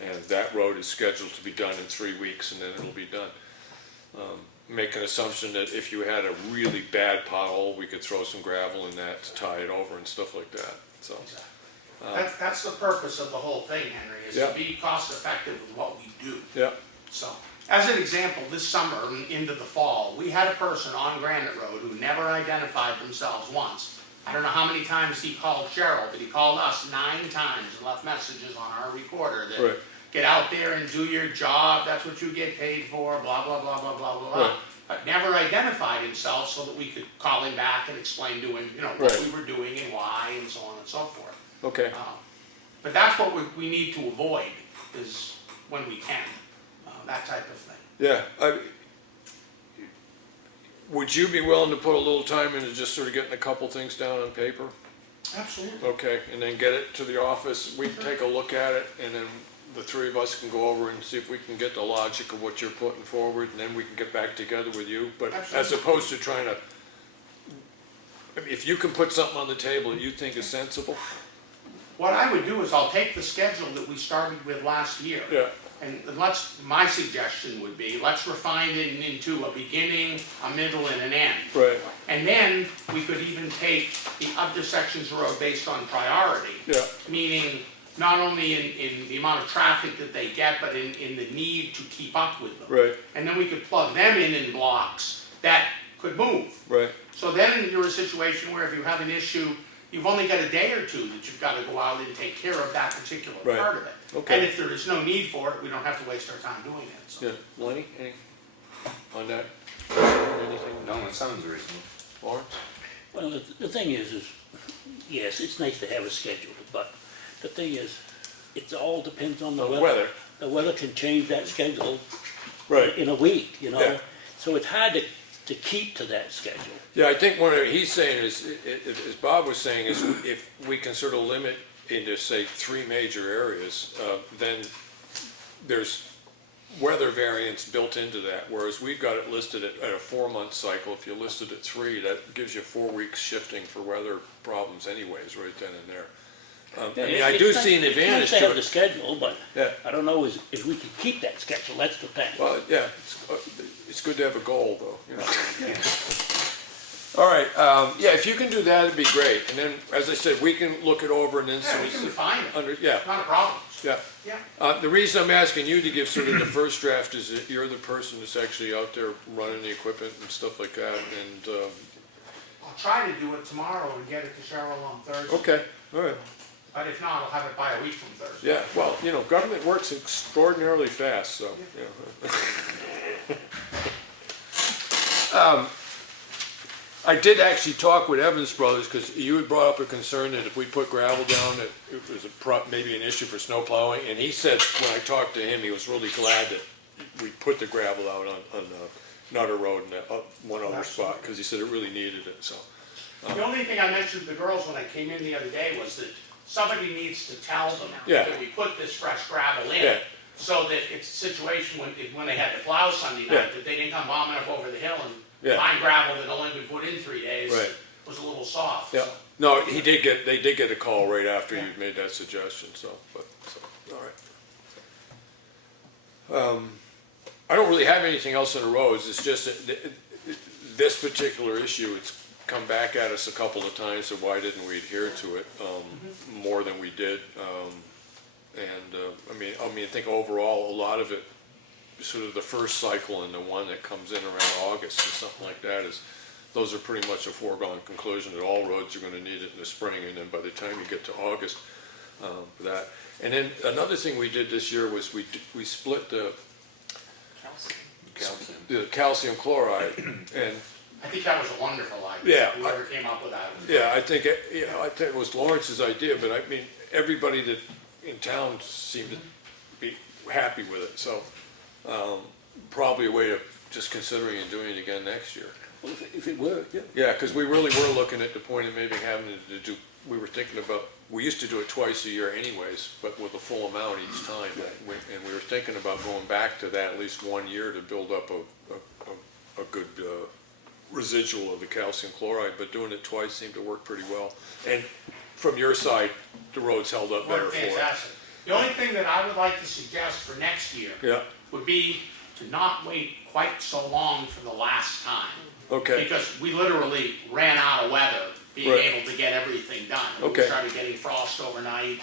And that road is scheduled to be done in 3 weeks, and then it'll be done. Make an assumption that if you had a really bad pothole, we could throw some gravel in that to tie it over and stuff like that, so. That's the purpose of the whole thing, Henry, is Yeah. to be cost effective with what we do. Yeah, So, as an example, this summer and into the fall, we had a person on Granite Road who never identified themselves once. I don't know how many times he called Cheryle, but he called us 9 times and left messages on our recorder that, Right. get out there and do your job, that's what you get paid for, blah, blah, blah, blah, blah, blah, blah. Right. But never identified himself so that we could call him back and explain to him, what Right. we were doing and why and so on and so forth. okay. But that's what we need to avoid, is when we can, that type of thing. Yeah, would you be willing to put a little time into just sort of getting a couple things down on paper? Absolutely. Okay, and then get it to the office, we can take a look at it, and then the 3 of us can go over and see if we can get the logic of what you're putting forward, and then we can get back together with you, but as Absolutely. opposed to trying to, I mean, if you can put something on the table that you think is sensible, What I would do is I'll take the schedule that we started with last year. yeah, And my suggestion would be, let's refine it into a beginning, a middle, and an end. right, And then we could even take the other sections of road based on priority. yeah, Meaning, not only in the amount of traffic that they get, but in the need to keep up with them. right, And then we could plug them in blocks that could move. right, So then you're in a situation where if you have an issue, you've only got a day or two that you've got to go out and take care of that particular Right. part of it. Okay. And if there is no need for it, we don't have to waste our time doing it, so. yeah. Lenny, any, on that, anything, No, it sounds reasonable. Lawrence? Well, the thing is, yes, it's nice to have a schedule, but the thing is, it all depends on the The weather. weather. The weather can change that schedule Right. in a week, you know? Yeah. So it's hard to keep to that schedule. Yeah, I think what he's saying is, as Bob was saying, is if we can sort of limit into, say, 3 major areas, then there's weather variance built into that, whereas we've got it listed at a 4-month cycle. If you listed at 3, that gives you 4 weeks shifting for weather problems anyways, right then and there. I mean, I do see an advantage It's nice to to have the it. schedule, but Yeah. I don't know if we can keep that schedule, that's the thing. Well, yeah, it's good to have a goal, though, you know. All right, yeah, if you can do that, it'd be great. And then, as I said, we can look it over and then. Yeah, we can refine it, Yeah, not a problem. yeah. Yeah. The reason I'm asking you to give sort of the first draft is that you're the person that's actually out there running the equipment and stuff like that, and, I'll try to do it tomorrow and get it to Cheryle on Thursday. okay, all right. But if not, I'll have it by a week from Thursday. Yeah, well, you know, government works extraordinarily fast, so, yeah. I did actually talk with Evans Brothers, because you had brought up a concern that if we put gravel down, that it was maybe an issue for snow plowing, and he said, when I talked to him, he was really glad that we put the gravel out on Nutter Road in that one other spot, because he said it really needed it, so. The only thing I mentioned to the girls when I came in the other day was that somebody needs to tell them Yeah. that we put this fresh gravel in. Yeah. So that it's a situation when they had the plow Sunday Yeah. night, that they didn't come bombing up over the hill and Yeah. find gravel that only been put in 3 days. Right. Was a little soft, Yeah, so. no, they did get a call right after you made that suggestion, so, all right. I don't really have anything else on the roads, it's just that this particular issue, it's come back at us a couple of times, so why didn't we adhere to it, more than we did? I mean, I think overall, a lot of it, sort of the first cycle and the one that comes in around August or something like that is, those are pretty much a foregone conclusion that all roads are gonna need it in the spring, and then by the time you get to August, for that. And then another thing we did this year was we split the calcium chloride, and I think that was a wonderful idea. Yeah, Whoever came up with that. was yeah, I think it was Lawrence's idea, but I mean, everybody that in town seemed to be happy with it, so, probably a way of just considering and doing it again next year. Well, if it worked, yeah. Yeah, because we really were looking at the point of maybe having to do, we were thinking about, we used to do it twice a year anyways, but with a full amount each time. And we were thinking about going back to that at least 1 year to build up a good residual of the calcium chloride, but doing it twice seemed to work pretty well. And from your side, the roads held up better Worked for it. fantastic. The only thing that I would like to suggest for next year Yeah, would be to not wait quite so long for the last time. okay, Because we literally ran out of weather, being Right. able to get everything done. Okay. We started getting frost overnight,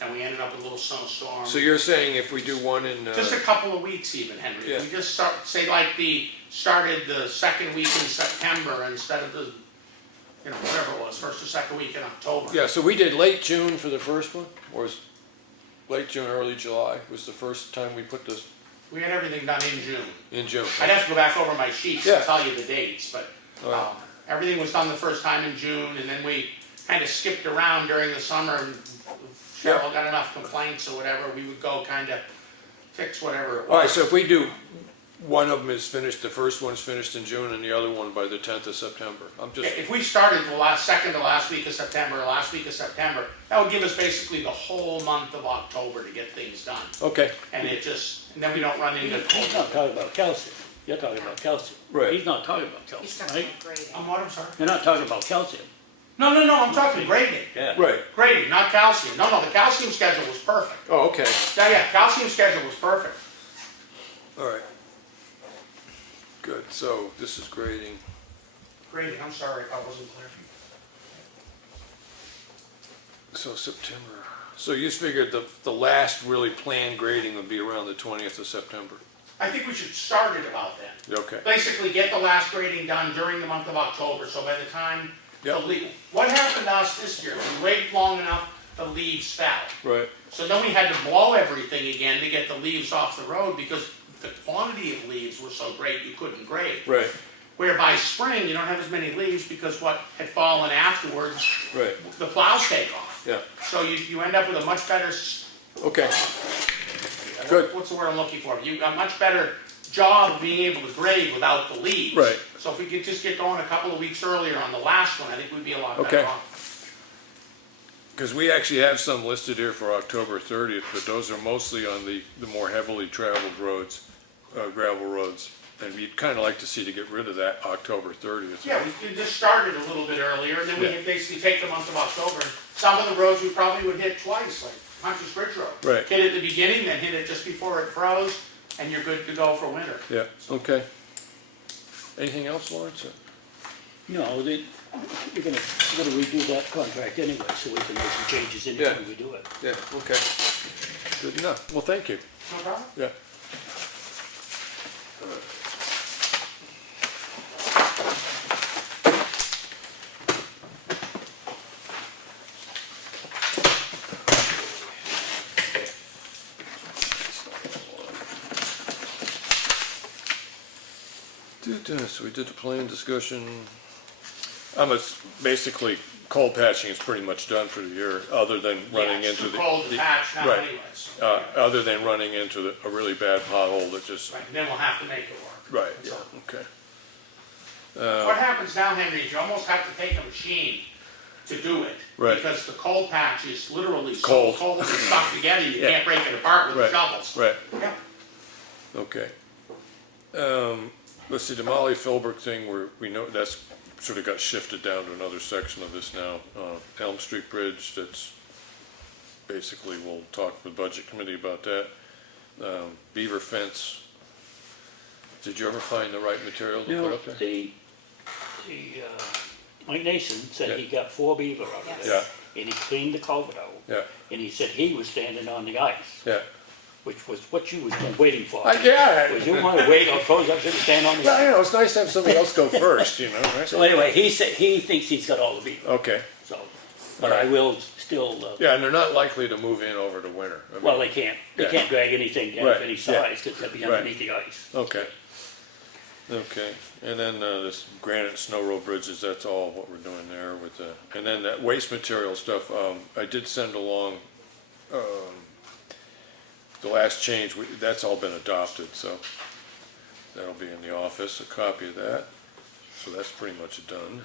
and we ended up with a little snowstorm. so you're saying if we do one in, Just a couple of weeks even, Henry. Yeah. We just say like started the second week in September instead of the, whatever it was, first or second week in October. yeah, so we did late June for the first one, or was late June, early July was the first time we put this We had everything done in June. in June? I'd have to go back over my sheets Yeah. to tell you the dates, but All right. everything was done the first time in June, and then we kind of skipped around during the summer, and if Cheryle got enough complaints or whatever, we would go kind of fix whatever it was. All right, so if we do, one of them is finished, the first one's finished in June and the other one by the 10th of September. I'm Yeah, just, if we started the second to last week of September, or last week of September, that would give us basically the whole month of October to get things done. okay, And then we don't run into. He's not talking about calcium, you're talking about calcium. Right. He's not talking about He's calcium, talking right? about grading. What, I'm sorry? You're not talking about calcium. No, I'm talking grading. Yeah. right, Grading, not calcium. No, the calcium schedule was perfect. oh, okay, Yeah, calcium schedule was perfect. all right. Good, so this is grading. Grading, I'm sorry if I wasn't clear. So September, so you figured the last really planned grading would be around the 20th of September? I think we should start it about then. Okay, Basically, get the last grading done during the month of October, so by the time the Yep. what happened to us this year, we waited long enough, the leaves fell. right, So then we had to blow everything again to get the leaves off the road because the quantity of leaves were so great you couldn't grade. right, Where by spring, you don't have as many leaves because what had fallen afterwards, right, the plows take off. yeah, So you end up with a much better, okay, Good. what's the word I'm looking for? You got a much better job of being able to grade without the leaves. Right. So if we could just get going a couple of weeks earlier on the last one, I think we'd be a lot Okay. better off. because we actually have some listed here for October 30th, but those are mostly on the more heavily traveled roads, gravel roads. And we'd kind of like to see to get rid of that October 30th. Yeah, we could just start it a little bit earlier, and then we Yeah. can basically take the month of October. And some of the roads we probably would hit twice, like Hunter's Bridge Road. Right. Hit it at the beginning, then hit it just before it froze, and you're good to go for winter. Yeah, okay. Anything else, Lawrence? No, you're gonna redo that contract anyway, so we can make some changes in it Yeah. when we do it. Yeah, okay. Good enough. Well, thank you. No problem? Yeah. So we did the plan discussion. Basically, coal patching is pretty much done for the year, other than running Yeah, into it's the. too cold to the- patch now right. anyways. Other than running into a really bad pothole that just, Right, then we'll have to make it work. right, That's all. okay. What happens now, Henry, is you almost have to take a machine to do it. Right. Because the cold patch is literally so Cold. cold and stuck together, you Yeah. can't break it apart with the Right. shovels. Right, Yeah. okay. Let's see, the Molly Philbrook thing, we know that's sort of got shifted down to another section of this now. Elm Street Bridge, that's basically, we'll talk with Budget Committee about that. Beaver fence, did you ever find the right material to put No, up there? Mike Nason said he got 4 beaver out of Yes. it. Yeah, And he cleaned the culvert out. yeah, And he said he was standing on the ice, yeah. which was what you was waiting for. Yeah, Was you wanna wait or close up to stand on the well, ice? you know, it's nice to have somebody else go first, you know, right? So anyway, he said, he thinks he's got all the beaver, Okay, so, but I will still, yeah, and they're not likely to move in over the winter. I mean, well, they can't Yeah. drag anything down Right, of any yeah. size, cause they'll be Right. underneath the ice. Okay. Okay, and then this granite snow road bridges, that's all what we're doing there with the, and then that waste material stuff, I did send along, the last change, that's all been adopted, so that'll be in the office, a copy of that. So that's pretty much done.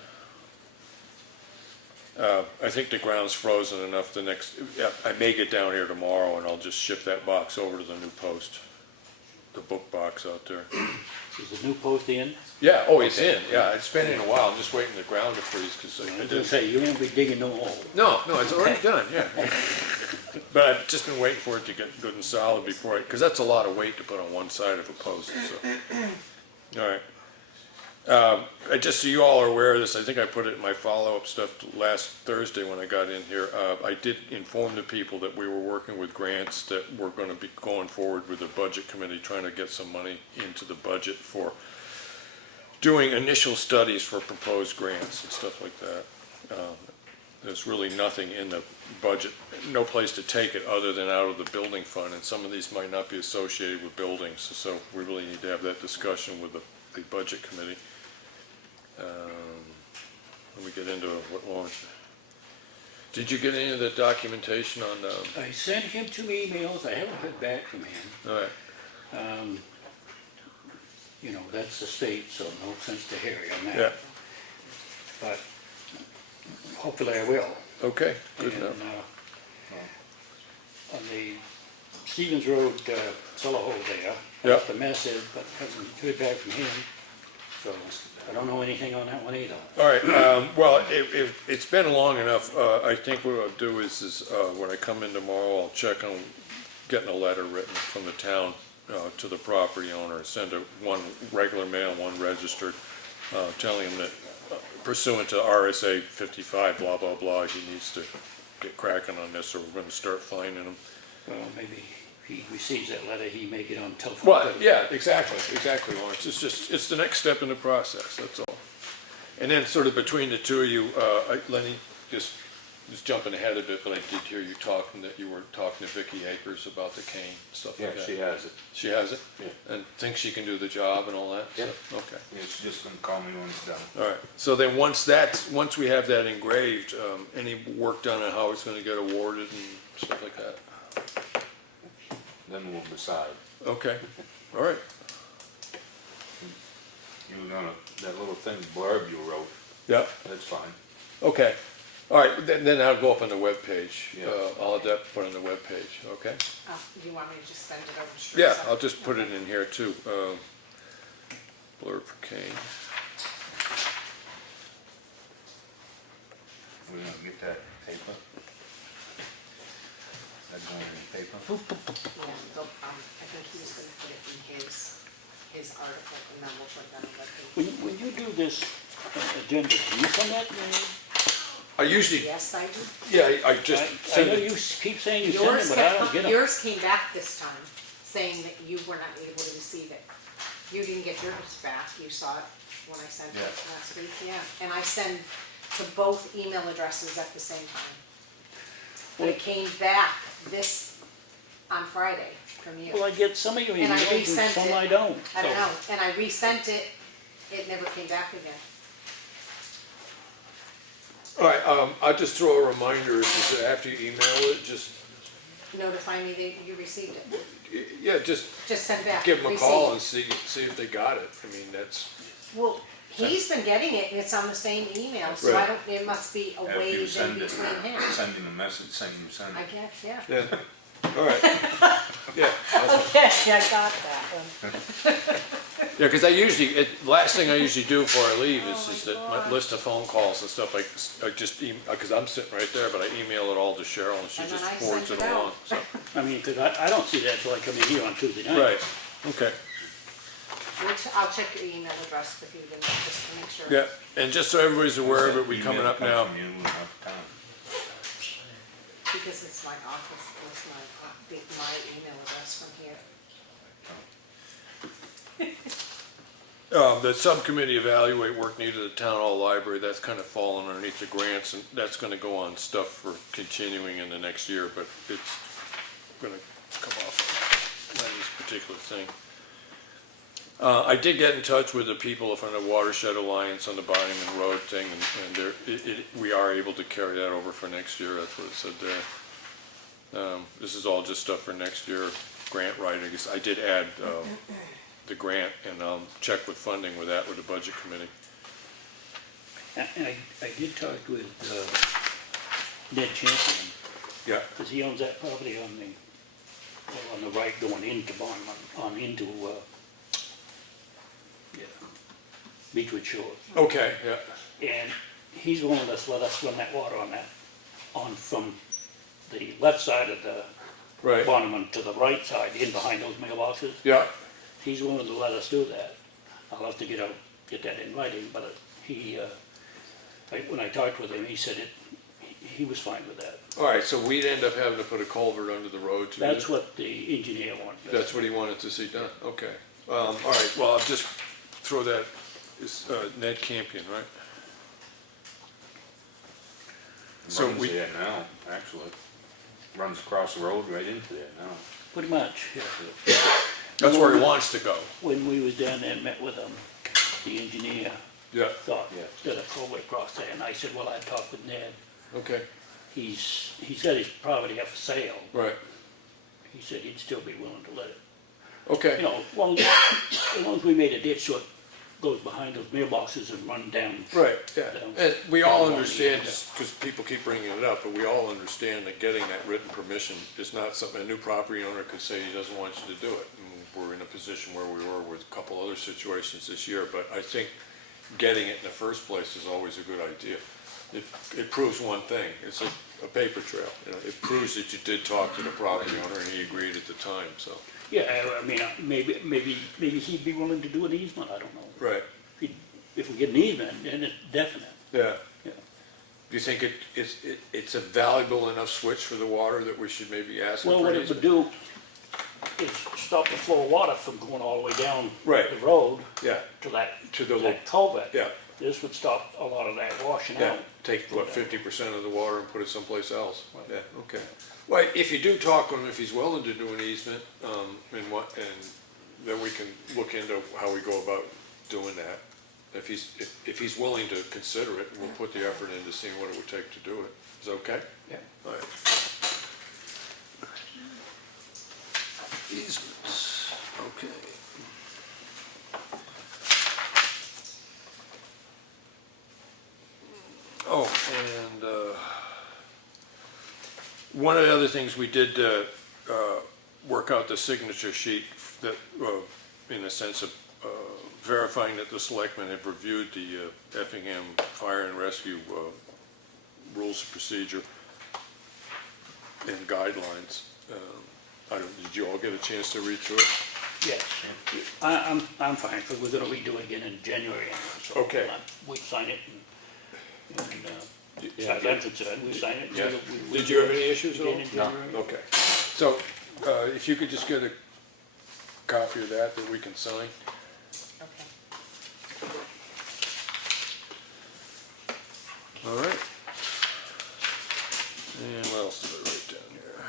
I think the ground's frozen enough I may get down here tomorrow and I'll just ship that box over to the new post. The book box out there. Is the new post in? Yeah, oh, it's in, yeah, it's been in a while, I'm just waiting the ground to freeze, because I I was gonna didn't. say, you won't be digging no hole. No, it's already done, yeah. But I've just been waiting for it to get good and solid before because that's a lot of weight to put on one side of a post, so. All right. Just so you all are aware of this, I think I put it in my follow-up stuff last Thursday when I got in here. I did inform the people that we were working with grants that we're gonna be going forward with the budget committee, trying to get some money into the budget for doing initial studies for proposed grants and stuff like that. There's really nothing in the budget, no place to take it other than out of the building fund, and some of these might not be associated with buildings, so we really need to have that discussion with the budget committee. Let me get into what launch. Did you get any of the documentation on I sent him 2 emails, I haven't heard back from him. all right, You know, that's the state, so no sense to Harry on that. yeah, But hopefully I will. okay, good And, enough. On the Stevens Road cellar hole there, Yeah. left a message, but haven't heard back from him. So I don't know anything on that one either. All right, well, it's been long enough, I think what I'll do is when I come in tomorrow, I'll check on getting a letter written from the town to the property owner, send one regular mail, one registered, telling him that pursuant to RSA 55, blah, blah, blah, he needs to get cracking on this, or we're gonna start fining him. Well, maybe if he receives that letter, he may get on telephone. Well, yeah, exactly, Lawrence, it's the next step in the process, that's all. And then sort of between the two of you, Lenny, just jumping ahead a bit, but I did hear you talking, that you were talking to Vicki Akers about the cane, stuff Yeah, like that. she has it. She has it? Yeah. And thinks she can do the job and all that? Yeah. Okay, Yeah, she's just gonna call me when it's done. all right. So then once we have that engraved, any work done on how it's gonna get awarded and stuff like that? Then we'll decide. Okay, all right. You know, that little thing blurb you wrote, Yeah, that's fine. okay. All right, then I'll go up on the webpage. Yeah. I'll have that put on the webpage, okay? Do you want me to just send it over straight? Yeah, I'll just put it in here too. Blurb for Kane. We're gonna get that paper. That going in paper? Yeah, I think he was gonna put it in his article, and then we'll put that on the page. When you do this agenda, do you send that to me? I usually, Yes, I do. yeah, I just I send know it. you keep saying you send them, but I don't get them. Yours came back this time, saying that you were not able to receive it. You didn't get yours back, you saw it when I sent it Yeah. last week, yeah. And I send to both email addresses at the same time. But it came back on Friday from you. Well, I get some of your And I emails and resent some it. I don't. I don't So- know, and I resent it, it never came back again. All right, I'll just throw a reminder, is that after you email it, just, Notify me that you received it, yeah, just just send back. give them a receipt. call and see if they got it. I mean, that's, Well, he's been getting it, and it's on the same email, so I Right. don't, it must be a After you wave in send it, between him. send him a message saying you sent I it. guess, yeah. yeah, all right. Yeah, Okay, I got that one. yeah, because last thing I usually do before I leave is that my list of phone calls and stuff, I just, because I'm sitting right there, but I email it all to Cheryle and she And just then I forwards send it it out. along, so. I mean, 'cause I don't see that till I come in here on Tuesday night. Right, okay. I'll check your email address with you, then, just to make sure. Yeah, and just so everybody's aware of it, we coming up now. From you enough time. Because it's my office, it's my email address from here. The subcommittee evaluate work needed at the town hall library, that's kind of fallen underneath the grants, and that's gonna go on stuff for continuing in the next year, but it's gonna come off Lenny's particular thing. I did get in touch with the people from the Watershed Alliance on the Bonnyman Road thing, and we are able to carry that over for next year, that's what it said there. This is all just stuff for next year, grant writing, I did add, the grant, and I'll check with funding with that with the budget committee. And I did talk with Ned Champion, Yeah, because he owns that property on the right going into into, yeah, Beechwood Shores. okay, yeah, And he's willing to let us run that water on from the left side of the right, monument to the right side, in behind those mailboxes. yeah, He's willing to let us do that. I'll have to get that in writing, but when I talked with him, he said he was fine with that. all right, so we'd end up having to put a culvert under the road to do That's that? what the engineer wanted. That's what he wanted to see done, okay. All right, well, I'll just throw that, is Ned Campion, right? So Runs we- there now, actually. Runs across the road right into there now. Pretty much, yeah. That's where he wants to go. When we was down there and met with him, the engineer Yeah, thought Yeah. that a culvert across there, and I said, well, I'd talk with Ned. okay, He's got his property up for sale. right, He said he'd still be willing to let it. okay. You know, as long as we made a ditch so it goes behind those mailboxes and run down. Right, yeah, down- and we all down understand, Lamphier. just because people keep bringing it up, but we all understand that getting that written permission is not something a new property owner could say he doesn't want you to do it. And we're in a position where we were with a couple other situations this year, but I think getting it in the first place is always a good idea. It proves one thing, it's a paper trail, you know, it proves that you did talk to the property owner and he agreed at the time, so. Yeah, I mean, maybe he'd be willing to do an easement, I don't know. Right, If we get an easement, then it's definite, yeah. yeah. Do you think it's a valuable enough switch for the water that we should maybe ask him Well, for what an it would easement? do is stop the flow of water from going all the way down Right. the road Yeah, to that To the that culvert. yeah. This would stop a lot of that washing Yeah, out. take, what, 50% of the water and put it someplace else? Yeah, okay. Well, if you do talk to him, if he's willing to do an easement, and then we can look into how we go about doing that. If he's willing to consider it, we'll put the effort into seeing what it would take to do it. Is that okay? Yeah. All right. Easements, okay. Oh, and one of the other things we did work out the signature sheet that, in the sense of verifying that the selectmen have reviewed the Effingham Fire and Rescue Rules of Procedure and guidelines. Did you all get a chance to read through it? Yes, I'm fine, because we're gonna redo it again in January. So Okay. We sign it and as Yeah, far as I'm concerned, we sign it. and Yeah. we Did you have any issues at all? Again in January. Okay. So, if you could just get a copy of that we can sign. Okay. All right. And what else did I write down here?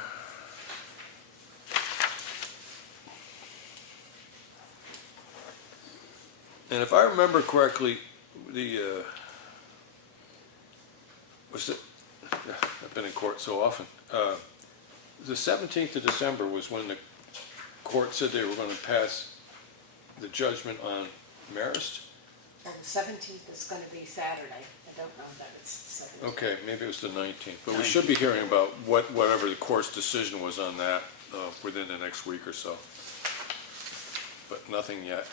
And if I remember correctly, I've been in court so often. The 17th of December was when the court said they were gonna pass the judgment on Marist? And the 17th is gonna be Saturday. I don't know that it's the 17th. Okay, maybe it was the 19th, but we should be hearing about whatever the court's decision was on that within the next week or so. But nothing yet.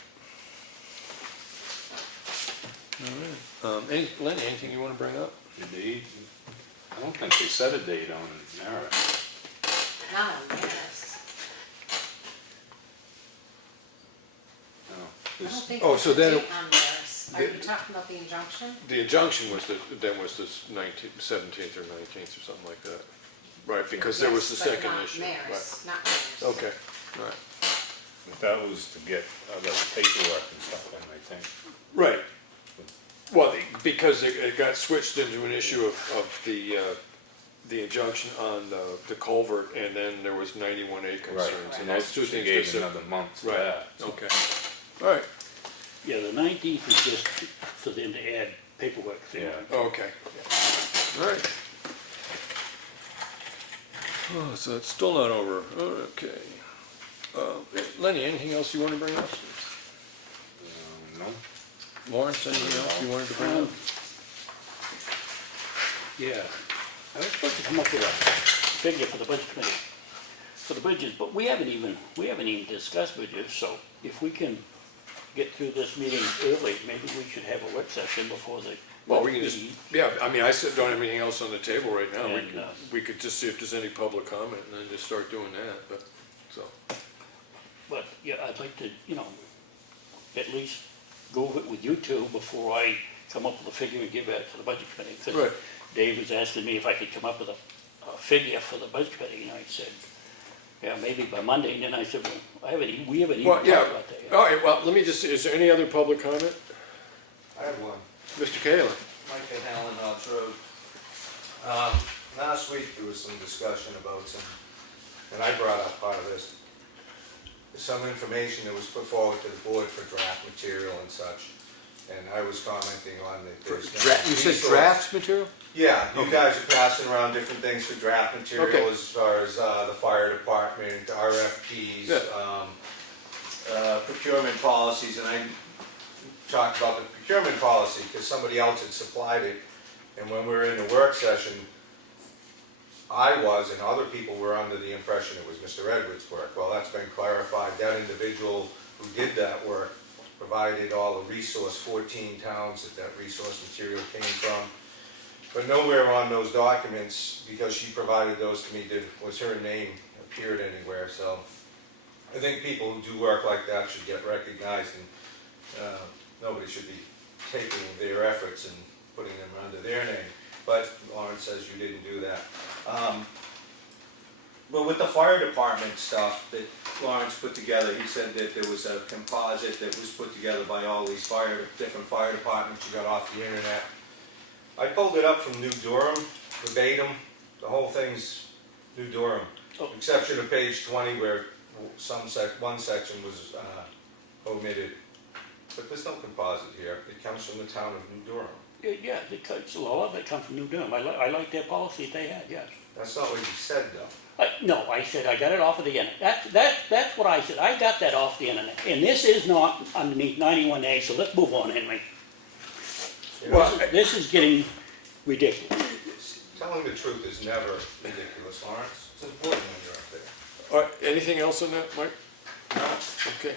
All right. Lenny, anything you want to bring up? Indeed. I don't think they set a date on merit. Not on Maris. No. I don't think Oh, there's so a then- date on Maris. Are you talking about the injunction? The injunction was then was this 17th or 19th or something like that. Right, because there was the Yes, but second not issue. Maris, not Maris. Right. Okay, all right. That was to get other paperwork and stuff in, I think. Right. Well, because it got switched into an issue of the injunction on the culvert, and then there was 91A concerns, and those two She things gave just. another month for Right, that. okay. All right, Yeah, the 19th is just for them to add paperwork. thing. Yeah. okay. All right. Oh, so it's still not over, okay. Lenny, anything else you want to bring up? No? Lawrence, anything else you wanted to bring up? Yeah, I was supposed to come up with a figure for the budget committee, for the bridges, but we haven't even discussed bridges, so if we can get through this meeting early, maybe we should have a work session before the. Well, we can just, yeah, I mean, don't have anything else on the table right now. And, We could just see if there's any public comment and then just start doing that, but, so. But, yeah, I'd like to, at least go over it with you two before I come up with a figure and give that to the budget committee. 'Cause Right. Dave was asking me if I could come up with a figure for the budget committee, and I said, yeah, maybe by Monday, and then I said, well, we haven't even Well, talked yeah, about that yet. all right, well, let me just, is there any other public comment? I have one. Mr. Kaler? Mike Van Allen, Knox Road. Last week, there was some discussion about and I brought up part of this, some information that was put forward to the board for draft material and such. And I was commenting on that there's. You said drafts material? Yeah, you guys are passing around different things for draft material Okay. as far as the fire department, RFPs, procurement policies, and I talked about the procurement policy because somebody else had supplied it. And when we were in the work session, I was and other people were under the impression it was Mr. Edwards' work. Well, that's been clarified. That individual who did that work provided all the resource, 14 towns that resource material came from. But nowhere on those documents, because she provided those to me, was her name appeared anywhere. So I think people who do work like that should get recognized, and nobody should be taking their efforts and putting them under their name. But Lawrence says you didn't do that. But with the fire department stuff that Lawrence put together, he said that there was a composite that was put together by all these different fire departments you got off the internet. I pulled it up from New Durham, verbatim. The whole thing's New Durham, exception of page 20 where one section was omitted. But there's no composite here. It comes from the town of New Durham. Yeah, it's a lot of it comes from New Durham. I like their policy they had, yes. That's not what you said, though. No, I said I got it off of the internet. That's what I said. I got that off the internet. And this is not underneath 91A, so let's move on, Henry. Well, This is getting ridiculous. Telling the truth is never ridiculous, Lawrence. It's important when you're up there. all right, anything else on that, Mike? No. Okay.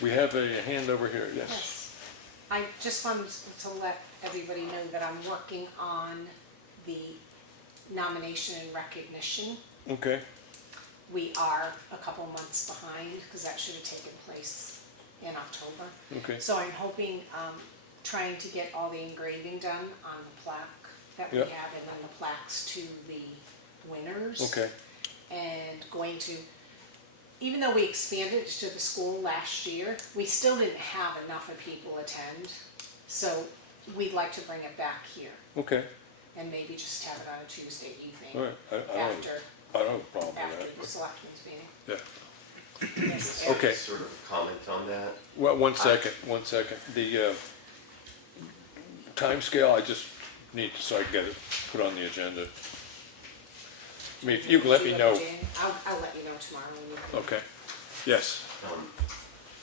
We have a hand over here, yes. Yes. I just wanted to let everybody know that I'm working on the nomination and recognition. Okay, We are a couple months behind because that should have taken place in October. okay, So I'm hoping, trying to get all the engraving done on the plaque that we Yep. have, and then the plaques to the winners. okay, And going to, even though we expanded to the school last year, we still didn't have enough of people attend. So we'd like to bring it back here okay, and maybe just have it on a Tuesday evening all right. I don't after have a problem the with that. selectmen's meeting. Yeah. Yes, Okay. Sort of comment on that. Well, one second. The timescale, I just need, so I can get it put on the agenda. I mean, if you can let me know. I'll let you know tomorrow when you can. Okay, yes,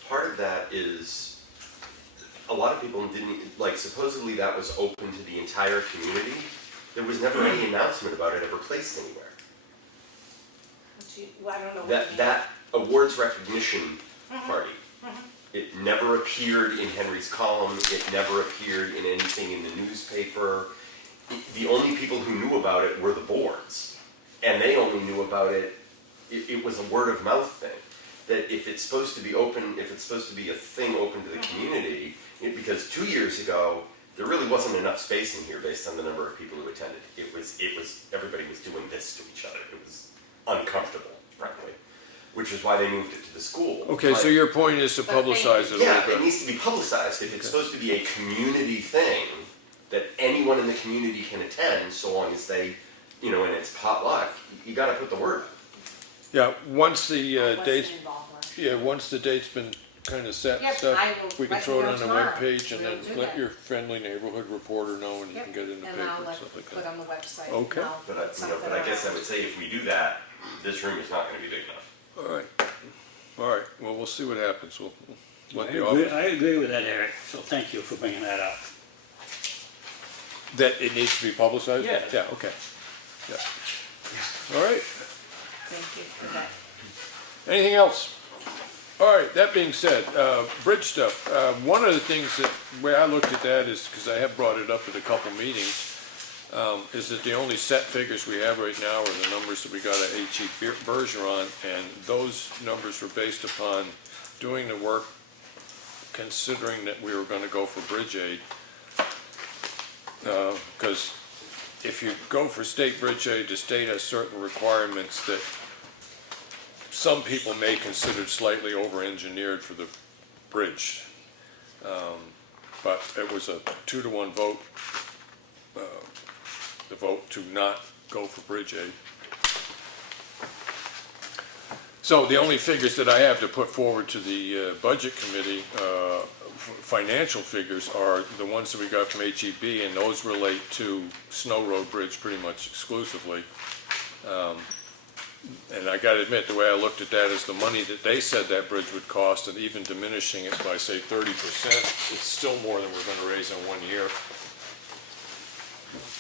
Part of that is, a lot of people didn't, like, supposedly that was open to the entire community. There was never any announcement about it ever placed anywhere. Well, I don't know what you mean. That awards recognition party, it never appeared in Henry's column, it never appeared in anything in the newspaper. The only people who knew about it were the boards, and they only knew about it, it was a word of mouth thing. That if it's supposed to be open, if it's supposed to be a thing open to the community, because 2 years ago, there really wasn't enough space in here based on the number of people who attended. It was, everybody was doing this to each other. It was uncomfortable, frankly, which is why they moved it to the school. okay, so But- your point is to publicize it a little yeah, it bit. needs to be publicized. If it's supposed to be a community thing that anyone in the community can attend, so long as they, and it's potluck, you gotta put the word out. Yeah, once the I wasn't date's, involved last yeah, once the date's been kind of set and Yep, stuff, I will we can let throw you it know on the tomorrow. webpage and We'll then do let that. your friendly neighborhood reporter know and you can Yep, get it in the and paper I'll and let, stuff like put that. on the website. Okay. And I'll But put something I guess I on. would say if we do that, this room is not gonna be big enough. All right, well, we'll see what happens. We'll let I the agree, office. I agree with that, Eric, so thank you for bringing that up. That it needs to be publicized? Yeah. Yeah, okay. Yeah. All right, Thank you for that. anything else? All right, that being said, bridge stuff, one of the things that, where I looked at that is, because I have brought it up at a couple meetings, is that the only set figures we have right now are the numbers that we got at HE Bergeron, and those numbers were based upon doing the work, considering that we were gonna go for bridge aid. Because if you go for state bridge aid, the state has certain requirements that some people may consider slightly over-engineered for the bridge. But it was a 2-to-1 vote, the vote to not go for bridge aid. So the only figures that I have to put forward to the budget committee, financial figures, are the ones that we got from HEB, and those relate to Snow Road Bridge pretty much exclusively. And I gotta admit, the way I looked at that is the money that they said that bridge would cost, and even diminishing it by, say, 30%, it's still more than we're gonna raise in 1 year.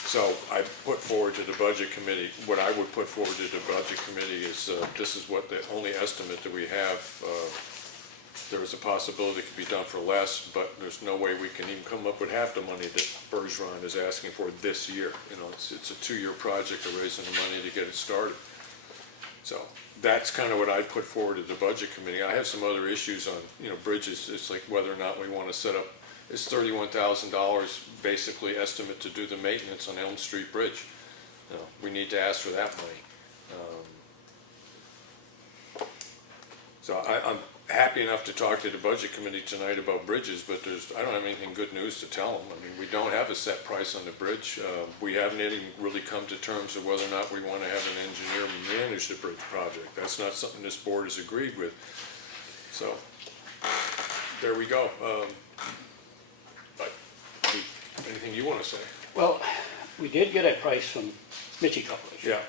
So I put forward to the budget committee, what I would put forward to the budget committee is, this is what the only estimate that we have. There is a possibility it could be done for less, but there's no way we can even come up with half the money that Bergeron is asking for this year. You know, it's a 2-year project of raising the money to get it started. So that's kind of what I put forward to the budget committee. I have some other issues on, you know, bridges. It's like whether or not we want to set up, it's $31,000 basically estimate to do the maintenance on Elm Street Bridge. You know, we need to ask for that money. So I'm happy enough to talk to the budget committee tonight about bridges, but I don't have anything good news to tell them. I mean, we don't have a set price on the bridge. We haven't even really come to terms of whether or not we want to have an engineer manage the bridge project. That's not something this board has agreed with. So, there we go. But, anything you want to say? Well, we did get a price from Mitchie Corporation. Yeah.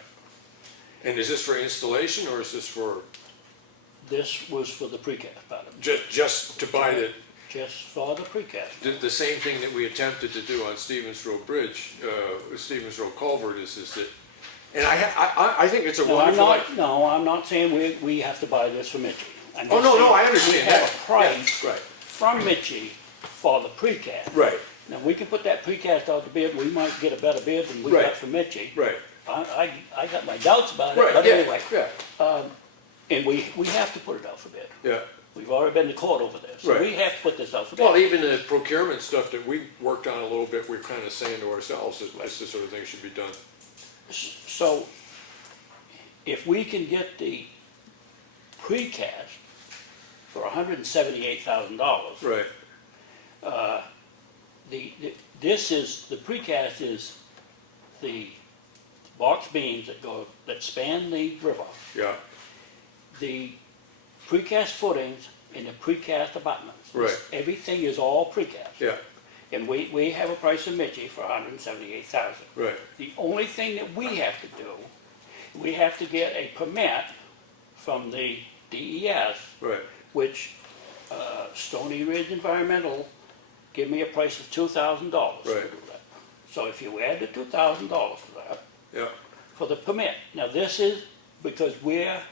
And is this for installation, or is this for This was for the precast part of it, just to buy just for the precast. the same thing that we attempted to do on Stevens Road Bridge, Stevens Road Culvert is that, and I think it's a No, wonderful. I'm not saying we have to buy this from Mitchie. I'm Oh, just no, saying I understand We have that. a price Yeah, right. from Mitchie for the precast. Right, Now, we can put that precast out to bid, we might get a better bid than we Right. got from Mitchie. right, I got my doubts about it, right, but yeah, anyway. yeah, And we have to put it out for bid. yeah. We've already been to court over this, so Right. we have to put this out for bid. Well, even the procurement stuff that we worked on a little bit, we're kind of saying to ourselves that this sort of thing should be done. So, if we can get the precast for $178,000, Right, the precast is the box beams that span the river, yeah, the precast footings and the precast abutments. Right. Everything is all precast. yeah, And we have a price of Mitchie for $178,000. right, The only thing that we have to do, we have to get a permit from the DES, right, which Stony Ridge Environmental give me a price of $2,000 to do Right. that. So if you add the $2,000 for that, yeah, for the permit. Now, this is because where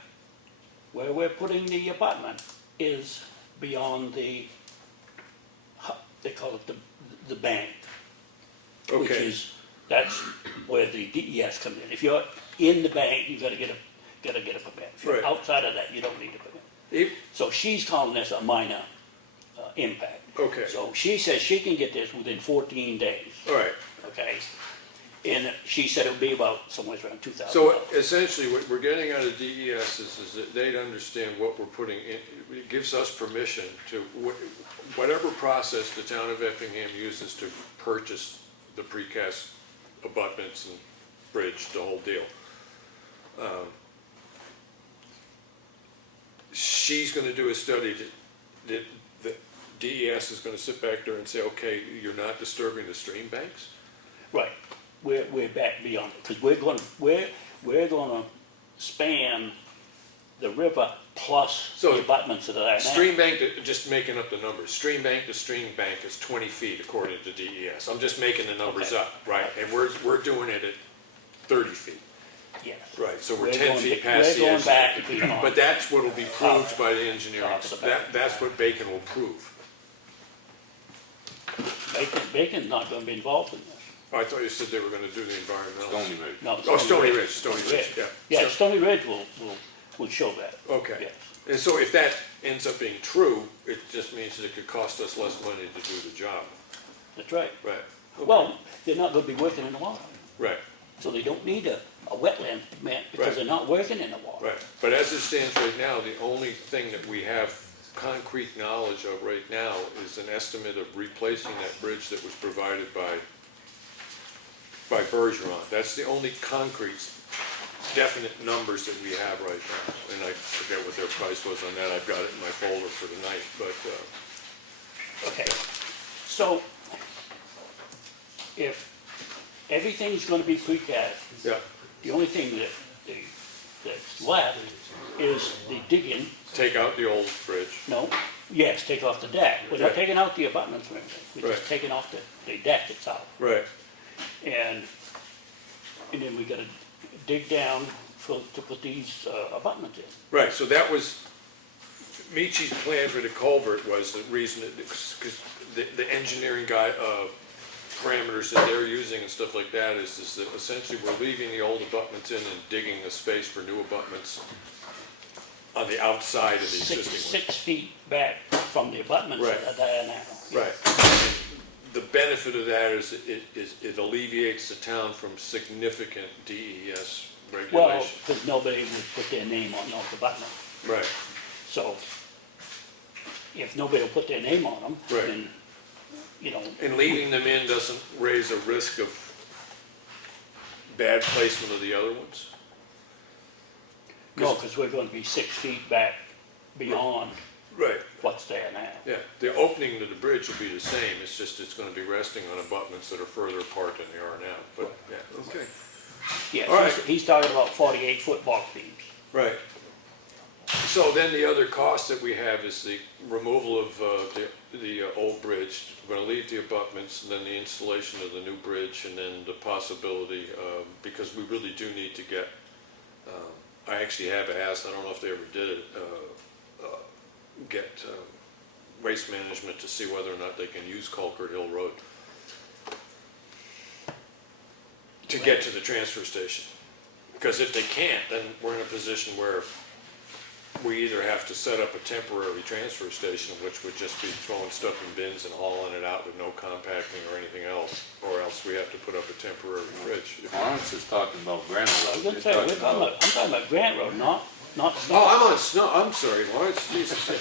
we're putting the abutment is beyond they call it the bank. Which okay, is, that's where the DES comes in. If you're in the bank, you gotta get a permit. If you're Right. outside of that, you don't need a permit. If- So she's calling this a minor impact. okay, So she says she can get this within 14 days, all right. okay? And she said it would be about somewhere around $2,000. So essentially, what we're getting out of DES is that they'd understand what we're putting in, it gives us permission to, whatever process the town of Effingham uses to purchase the precast abutments and bridge, the whole deal. She's gonna do a study that DES is gonna sit back there and say, okay, you're not disturbing the stream banks? Right, we're back beyond it, because we're gonna span the river plus So, the abutments that are there now. Stream bank, just making up the numbers, stream bank to stream bank is 20 feet according to DES. I'm just making the numbers Okay. up, right? And we're doing it at 30 feet. Yes. Right, so we're We're 10 going- feet past the we're going edge. back beyond. But that's what'll be proved by the engineering. Talks about That's what Bacon will prove. Bacon's not gonna be involved in this. Oh, I thought you said they were gonna do the environmental. Stony Ridge. No, Oh, Stony Ridge, yeah. Yeah, Stony Ridge will show that. Okay. Yes. And so if that ends up being true, it just means that it could cost us less money to do the job. That's right. Right. Okay. Well, they're not gonna be working in the water, Right, so they don't need a wetland permit Right. because they're not working in the water. right. But as it stands right now, the only thing that we have concrete knowledge of right now is an estimate of replacing that bridge that was provided by Bergeron. That's the only concrete, definite numbers that we have right now. And I forget what their price was on that. I've got it in my folder for tonight, but, Okay, so if everything's gonna be precast, yeah, the only thing that's left is the digging. take out the old bridge. No, yes, take off the deck. We're not Right. taking out the abutments or anything. We're just Right. taking off the deck itself. Right, And then we gotta dig down to put these abutments in. right. So that was, Michi's plan for the culvert was the reason, because the engineering guy, parameters that they're using and stuff like that is that essentially we're leaving the old abutments in and digging a space for new abutments on the outside of the existing ones. 6 feet back from the abutments that Right. are there now. Right. The benefit of that is it alleviates the town from significant DES Well, regulation. because nobody would put their name on those abutments. Right, So if nobody will put their name on them, Right. then, you know, and leaving them in doesn't raise a risk of bad placement of the other ones? no, because we're gonna be 6 feet back beyond Right. what's there now. Yeah, the opening to the bridge will be the same, it's just, it's gonna be resting on abutments that are further apart than they are now, but, yeah, okay. Yes, All right. he's talking about 48-foot box beams. Right. So then the other cost that we have is the removal of the old bridge. We're gonna leave the abutments, and then the installation of the new bridge, and then the possibility, because we really do need to get, I actually have asked, I don't know if they ever did it, get Waste Management to see whether or not they can use Culker Hill Road to get to the transfer station. Because if they can't, then we're in a position where we either have to set up a temporary transfer station, which would just be throwing stuff in bins and hauling it out with no compacting or anything else, or else we have to put up a temporary bridge. Lawrence is talking about Granite I Road. was gonna You're say, talking about- I'm talking about Grant Road, not Oh, Snow. I'm on snow, I'm sorry, Lawrence, Jesus.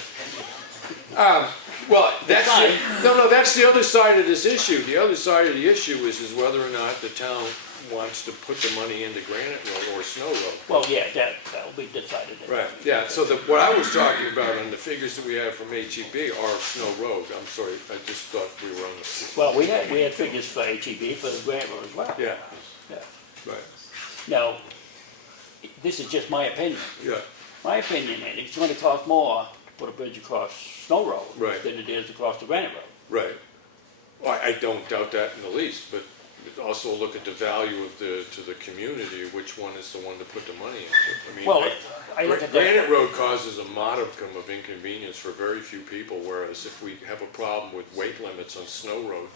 Well, that's, no, that's the other side of this issue. The other side of the issue is whether or not the town wants to put the money into Granite Road or Snow Road. Well, yeah, that'll be decided. Right, yeah, so what I was talking about on the figures that we have from HEB are Snow Road. I'm sorry, I just thought we were on the, Well, we had figures for HEB for the Grant Road as well. yeah, Yeah. right, Now, this is just my opinion. yeah, My opinion is it's gonna cost more to put a bridge across Snow Road Right. than it is across the Granite Road. right. Well, I don't doubt that in the least, but also look at the value of to the community, which one is the one to put the money into. I mean, Well, I look at Granite that, Road causes a modicum of inconvenience for very few people, whereas if we have a problem with weight limits on Snow Road,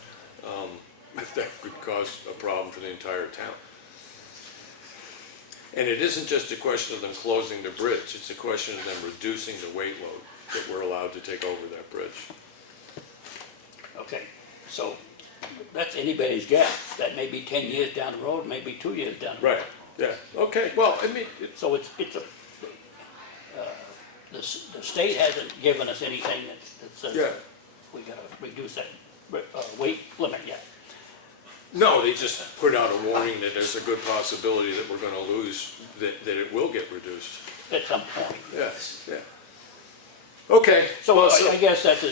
that could cause a problem for the entire town. And it isn't just a question of them closing the bridge, it's a question of them reducing the weight load that we're allowed to take over that bridge. okay, so that's anybody's guess. That may be 10 years down the road, maybe 2 years down the road. Right, yeah, okay, well, I mean, So it's the state hasn't given us anything that says yeah. we gotta reduce that weight limit yet. No, they just put out a warning that there's a good possibility that we're gonna lose, that it will get reduced. At some point. Yes, yeah. Okay, So well, I guess that's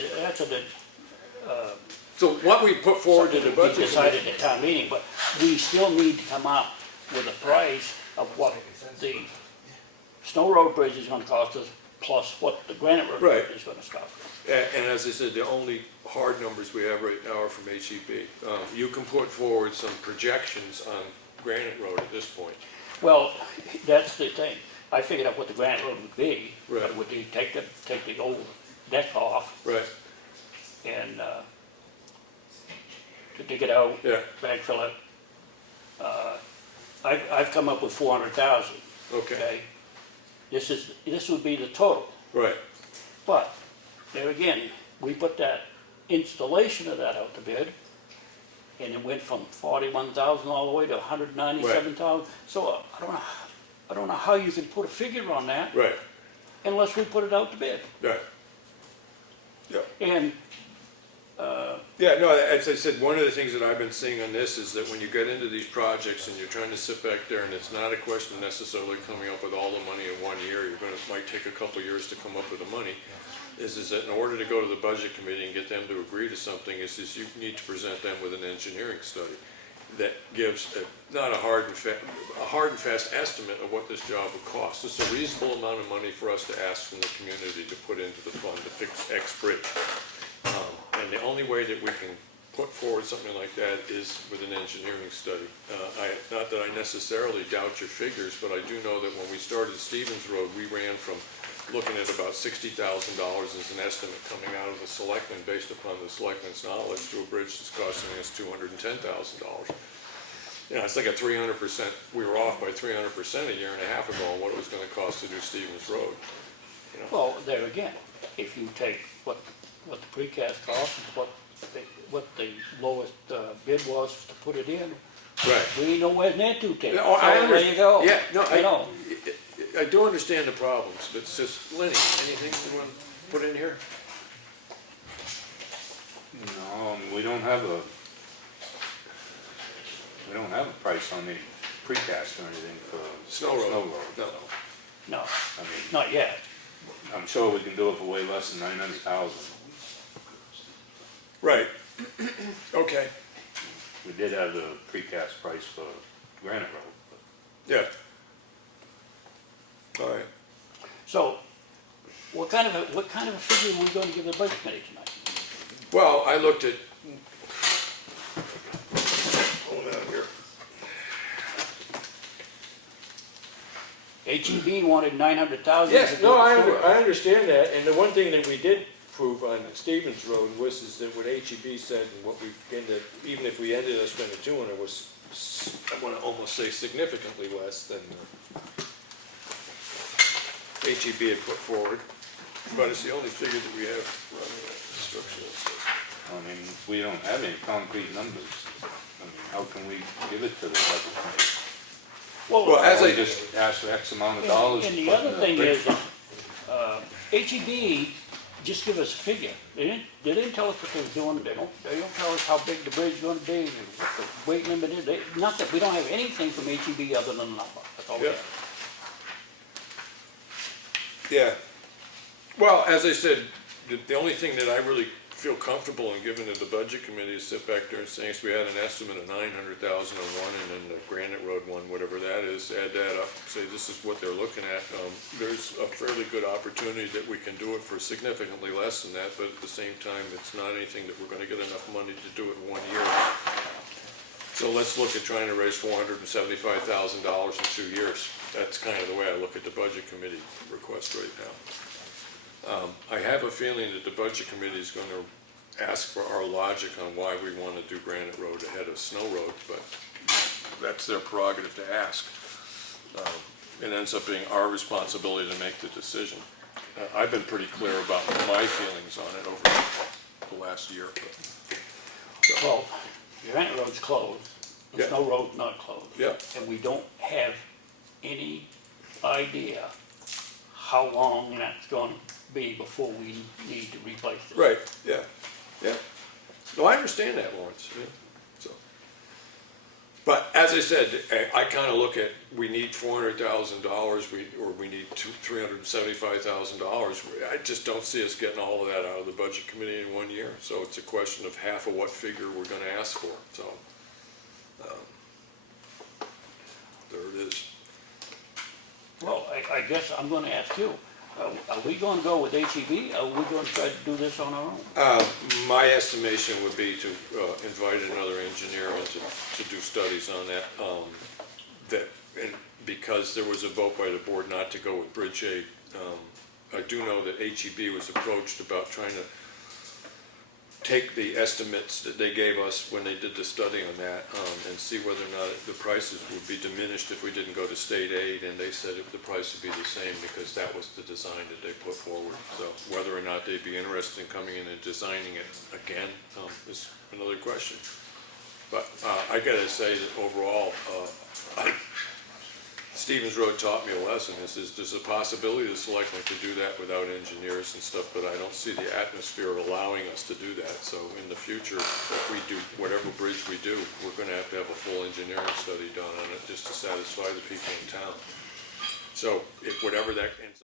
so what we put forward to the something to be budget decided committee. at town meeting, but we still need to come up with a price of what the Snow Road Bridge is gonna cost us plus what the Granite Road Right. is gonna stop. And as I said, the only hard numbers we have right now are from HEB. You can put forward some projections on Granite Road at this point. Well, that's the thing. I figured out what the Granite Road would be. Right. But would they take the old deck off Right. and, to dig it out, Yeah. backfill it. I've come up with 400,000, Okay. okay? This would be the total. Right. But, there again, we put that installation of that out to bid, and it went from 41,000 all the way to 197,000. So I don't know how you can put a figure on that Right. unless we put it out to bid. Right. Yeah. And, Yeah, no, as I said, one of the things that I've been seeing on this is that when you get into these projects and you're trying to sit back there and it's not a question of necessarily coming up with all the money in 1 year, might take a couple years to come up with the money, is that in order to go to the budget committee and get them to agree to something, is you need to present them with an engineering study that gives not a hard and fast estimate of what this job would cost. It's a reasonable amount of money for us to ask from the community to put into the fund to fix X bridge. And the only way that we can put forward something like that is with an engineering study. Not that I necessarily doubt your figures, but I do know that when we started Stevens Road, we ran from looking at about $60,000 as an estimate coming out of the selectmen based upon the selectmen's knowledge to a bridge that's costing us $210,000. You know, it's like a 300%, we were off by 300% a year and a half ago on what it was gonna cost to do Stevens Road. You know? well, there again, if you take what the precast cost, and what the lowest bid was to put it in, Right. we ain't nowhere near 210. Yeah, oh, I So there you go. Yeah, no, You know. I do understand the problems, but it's just, Lenny, anything you want to put in here? No, we don't have a price on the precast or anything for Snow Road. No. so, No, I mean, not yet. I'm sure we can do it for way less than 900,000. Right. Okay. We did have the precast price for Granite Road, but Yeah. All right. So, what kind of a figure are we gonna give the budget committee tonight? Well, I looked at, hold on here. HEB wanted 900,000. Yes, no, I understand that, and the one thing that we did prove on Stevens Road was is that what HEB said and what we ended, even if we ended up spending 200 was, I want to almost say significantly less than HEB had put forward, but it's the only figure that we have running that structural system. I mean, we don't have any concrete numbers. I mean, how can we give it to the budget committee? Well, as We I just ask for X amount of dollars. And to the put other in the thing bridge is, fund. HEB just give us a figure. They didn't tell us what they were doing. They don't tell us how big the bridge is gonna be and what the weight limit is. Nothing. We don't have anything from HEB other than a number. That's all we Yeah. have. Yeah. Well, as I said, the only thing that I really feel comfortable in giving to the budget committee is sit back there and saying, so we had an estimate of 900,000 on one and then the Granite Road one, whatever that is, add that up, say this is what they're looking at. There's a fairly good opportunity that we can do it for significantly less than that, but at the same time, it's not anything that we're gonna get enough money to do it in 1 year. So let's look at trying to raise $475,000 in 2 years. That's kind of the way I look at the budget committee request right now. I have a feeling that the budget committee is going to ask for our logic on why we want to do Granite Road ahead of Snow Road, but that's their prerogative to ask. It ends up being our responsibility to make the decision. I've been pretty clear about my feelings on it over the last year. But, Well, Granite Road's closed. The Yeah. Snow Road's not closed. Yeah. And we don't have any idea how long that's gonna be before we need to replace it. right, yeah, yeah. No, I understand that, Lawrence, yeah, so. But as I said, I kind of look at, we need $400,000, or we need $375,000. I just don't see us getting all of that out of the budget committee in 1 year. So it's a question of half of what figure we're gonna ask for, so. There it is. Well, I guess I'm gonna ask you, Are we gonna go with HEB? Are we gonna try to do this on our own? My estimation would be to invite another engineer in to do studies on that. And because there was a vote by the board not to go with Bridgegate, I do know that HEB was approached about trying to take the estimates that they gave us when they did the study on that, and see whether or not the prices would be diminished if we didn't go to state aid, and they said the price would be the same because that was the design that they put forward. So whether or not they'd be interested in coming in and designing it again is another question. But I gotta say that overall, Stevens Road taught me a lesson. There's a possibility the selectmen could do that without engineers and stuff, but I don't see the atmosphere allowing us to do that. So in the future, if we do whatever bridge we do, we're gonna have to have a full engineering study done on it just to satisfy the people in town. So if whatever that ends